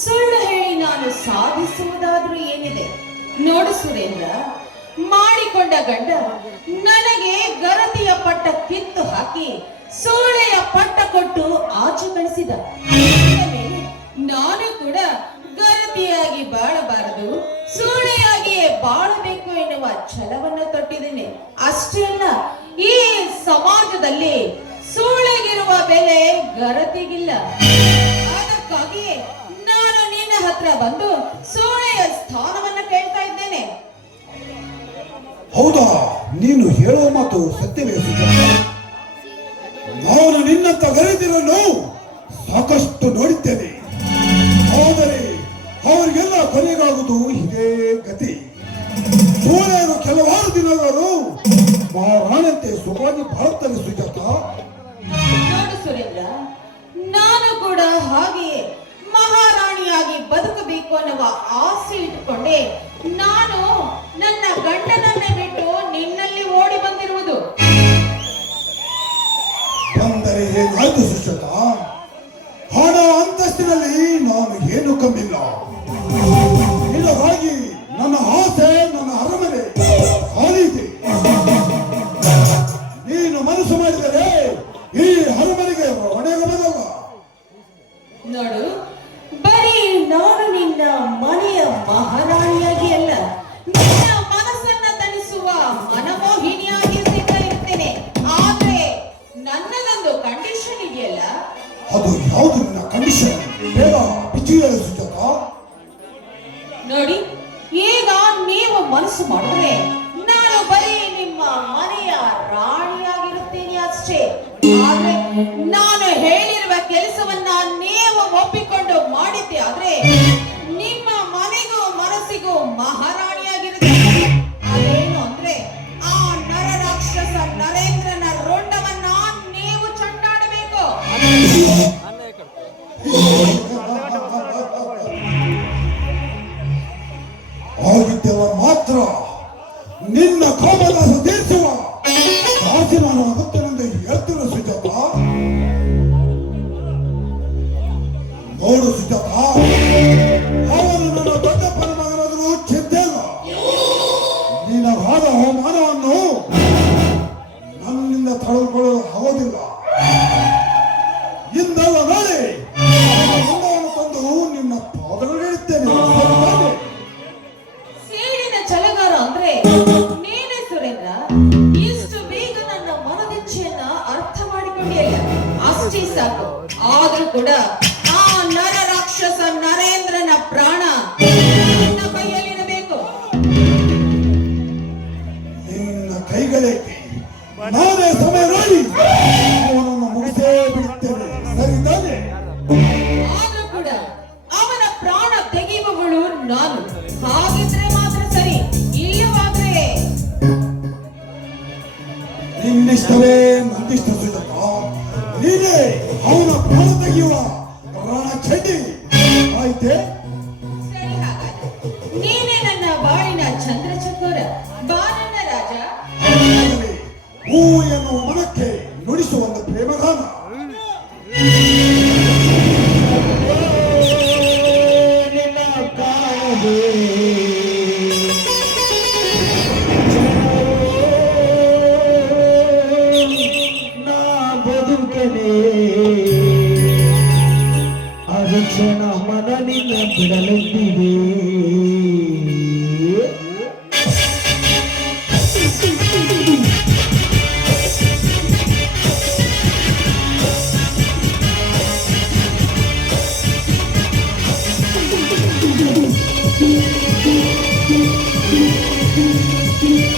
ಸುಳ್ಳು ಹೇಳಿ ನಾನು ಸಾಧಿಸುವುದಾದ್ರೂ ಏನಿದೆ? ನೋಡು ಸುರೇಂದ್ರ, ಮಾಡಿಕೊಂಡ ಗಂಡ ನನಗೆ ಗರತಿಯ ಪಟ್ಟ ಕಿತ್ತು ಹಾಕಿ ಸೂಳೆಯ ಪಟ್ಟ ಕೊಟ್ಟು ಆಚೆ ಕಳಿಸಿದ. ಮೇಲೆ ನಾನು ಕೂಡ ಗರತಿಯಾಗಿ ಬಾಳಬಾರದು, ಸೂಳೆಯಾಗಿಯೇ ಬಾಳಬೇಕು ಎನ್ನುವ ಛಲವನ್ನು ತೊಟ್ಟಿದ್ದೇನೆ. ಅಷ್ಟೇ ಅಲ್ಲ, ಈ ಸಮಾಜದಲ್ಲಿ ಸೂಳೆಗಿರುವ ಬೆಲೆ ಗರತಿಗಿಲ್ಲ. ಅದಕ್ಕಾಗಿಯೇ ನಾನು ನಿನ್ನ ಹತ್ರ ಬಂದು ಸೂಳೆಯ ಸ್ಥಾನವನ್ನು ಕೇಳ್ತಾ ಇದ್ದೇನೆ. ಹೌದಾ? ನೀನು ಹೇಳುವ ಮಾತು ಸತ್ಯವೇ ಸುಜಾತ? ನಾನು ನಿನ್ನಂತ ಗರಿದಿರನ್ನು ಸಾಕಷ್ಟು ನೋಡಿದ್ದೇನೆ. ಆದರೆ ಅವರಿಗೆಲ್ಲ ಕೊನೆಗಾಗುವುದು ಇದೇ ಗತಿ. ಸೂರ್ಯರು ಕೆಲವಾರು ದಿನಗಳು ಮಹಾರಾಣಂತೆ ಸುಖವಾಗಿ ಬಾಳುತ್ತಾರೆ ಸುಜಾತ. ನೋಡು ಸುರೇಂದ್ರ, ನಾನು ಕೂಡ ಹಾಗೆಯೇ ಮಹಾರಾಣಿಯಾಗಿ ಬದುಕಬೇಕು ಅನ್ನುವ ಆಸೆ ಇಟ್ಟುಕೊಂಡೆ ನಾನು ನನ್ನ ಗಂಡನನ್ನೇ ಬಿಟ್ಟು ನಿನ್ನಲ್ಲಿ ಓಡಿ ಬಂದಿರುವುದು. ಬಂದರೆ ಏನಾಯ್ತು ಸುಜಾತ? ಹಣ ಅಂತಸ್ತಿನಲ್ಲಿ ನಾನು ಏನು ಕಮ್ಮಿಲ್ಲ. ನಿನಗಾಗಿ ನನ್ನ ಆಸೆ, ನನ್ನ ಅರಮನೆ ಖಾಲಿ ಇದೆ. ನೀನು ಮನಸ್ಸು ಮಾಡಿದರೆ ಈ ಅರಮನೆಗೆ ಹೊಣೆಗಬಲ್ಲ. ನೋಡು, ಬರೀ ನಾನು ನಿನ್ನ ಮನೆಯ ಮಹಾರಾಣಿಯಾಗಿ ಅಲ್ಲ, ನಿನ್ನ ಮನಸ್ಸನ್ನ ತಣಿಸುವ ಮನಮೋಹಿನಿಯಾಗಿ ಸಿದ್ಧ ಇರ್ತೇನೆ. ಆದ್ರೆ ನನ್ನದೊಂದು ಕಂಡೀಷನ್ ಇದೆಯಲ್ಲ. ಅದು ಯಾವುದು ನಿನ್ನ ಕಂಡೀಷನ್? ಬೇಗ ಬಿಚ್ಚಿ ಹೇಳು ಸುಜಾತ. ನೋಡಿ, ಈಗ ನೀವು ಮನಸ್ಸು ಮಾಡಿದ್ರೆ ನಾನು ಬರೀ ನಿಮ್ಮ ಮನೆಯ ರಾಣಿಯಾಗಿರುತ್ತೇನೆ ಅಷ್ಟೇ. ಆದ್ರೆ ನಾನು ಹೇಳಿರುವ ಕೆಲಸವನ್ನ ನೀವು ಒಪ್ಪಿಕೊಂಡು ಮಾಡಿದ್ದೆ ಆದ್ರೆ ನಿಮ್ಮ ಮನೆಗೂ ಮನಸ್ಸಿಗೂ ಮಹಾರಾಣಿಯಾಗಿರುತ್ತೇನೆ. ಅದೇನು ಅಂದ್ರೆ ಆ ನರ ರಾಕ್ಷಸ ನರೇಂದ್ರನ ರುಂಡವನ್ನ ನೀವು ಚಂಡಾಡಬೇಕು. ಆಗಿದ್ದೆಲ್ಲ ಮಾತ್ರ ನಿನ್ನ ಕಾಮದಾಸ ತೀರಿಸುವ ಕಾಸಿ ನಾನು ಆಗುತ್ತೇನೆಂದು ಹೇಳ್ತೀರ ಸುಜಾತ? ನೋಡು ಸುಜಾತ, ಅವನು ನನ್ನ ದೊಡ್ಡಪ್ಪನ ಮಗನಾದರೂ ಚಿಂತೆ ಇಲ್ಲ. ನಿನಗಾದ ಅವಮಾನವನ್ನು ನನ್ನಿಂದ ತಡೆದುಕೊಳ್ಳಲು ಆಗೋದಿಲ್ಲ. ಇಂದಲ್ಲ ನಾಳೆ ಅವನ ತಂದು ನಿನ್ನ ಪಾದಗಳಿಡುತ್ತೇನೆ. ಸೇಡಿನ ಛಲಗಾರ ಅಂದ್ರೆ ನೀನೇ ಸುರೇಂದ್ರ. ಇಷ್ಟು ಬೇಗ ನನ್ನ ಮನದಿಚ್ಛೆಯನ್ನ ಅರ್ಥ ಮಾಡಿಕೊಂಡಿಯಲ್ಲ, ಅಷ್ಟೇ ಸಾಕು. ಆದ್ರೂ ಕೂಡ ಆ ನರ ರಾಕ್ಷಸ ನರೇಂದ್ರನ ಪ್ರಾಣ ನಿನ್ನ ಕೈಯಲ್ಲಿರಬೇಕು. ನಿನ್ನ ಕೈಗಳೇಕೆ? ನಾನೇ ಸಮಯ ನೋಡಿ ಅವನನ್ನು ಮುಗಿಸೇ ಬಿಡುತ್ತೇನೆ. ಸರಿ ತಾನೆ? ಆದ್ರೂ ಕೂಡ ಅವನ ಪ್ರಾಣ ತೆಗೆಯುವವಳು ನಾನು. ಹಾಗಿದ್ರೆ ಮಾತ್ರ ಸರಿ, ಇಲ್ಲವಾದ್ರೆ ನಿನ್ನಿಷ್ಟವೇ ನಂದಿಷ್ಟ ಸುಜಾತ. ನೀನೇ ಅವನ ಪ್ರಾಣ ತೆಗೆಯುವ ರಣ ಚಂಡಿ ಆಯ್ತೆ? ಸರಿ. ಹಾಗಾದ್ರೆ ನೀನೇ ನನ್ನ ಬಾಳಿನ ಚಂದ್ರಚಕೋರ, ಬಾ ನನ್ನ ರಾಜ. ಹಾಗಾದರೆ ಹೂ ಎನ್ನುವ ಮನಕ್ಕೆ ನುಡಿಸುವ ಒಂದು ಪ್ರೇಮಗಾನ. ನಿನ್ನ ಕಾಣದೆ Thank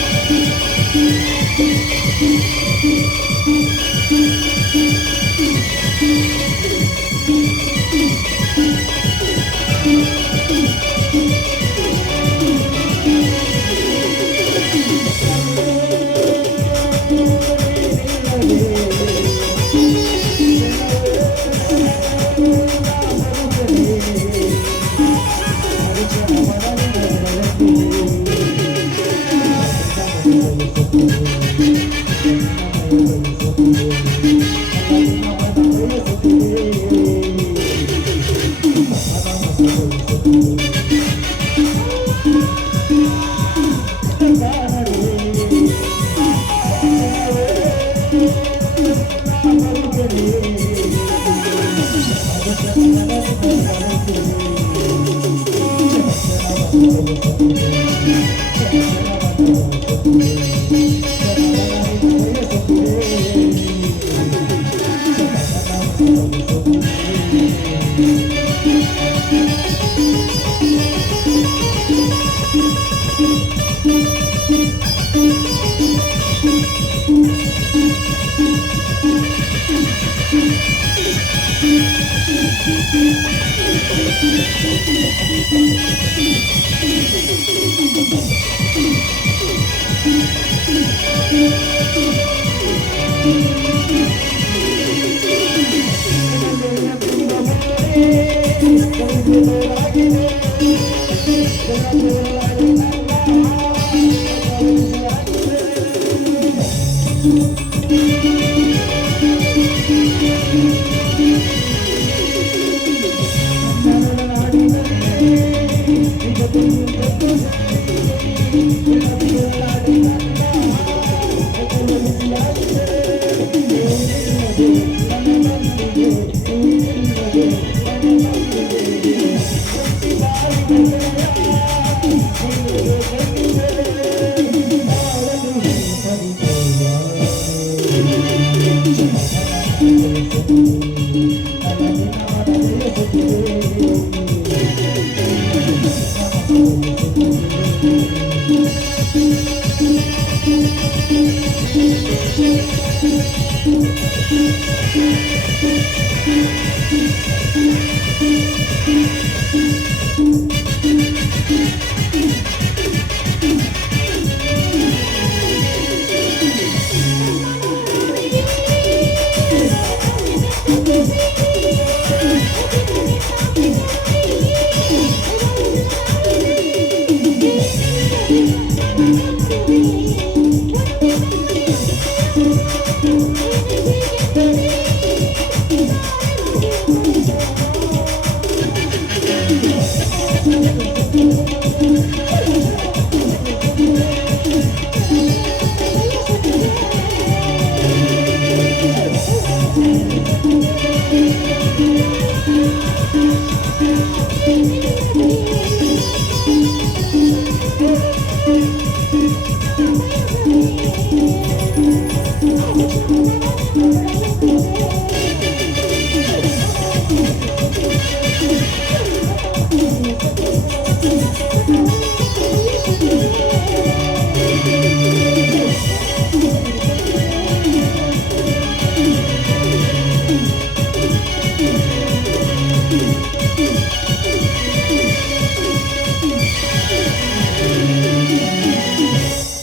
you.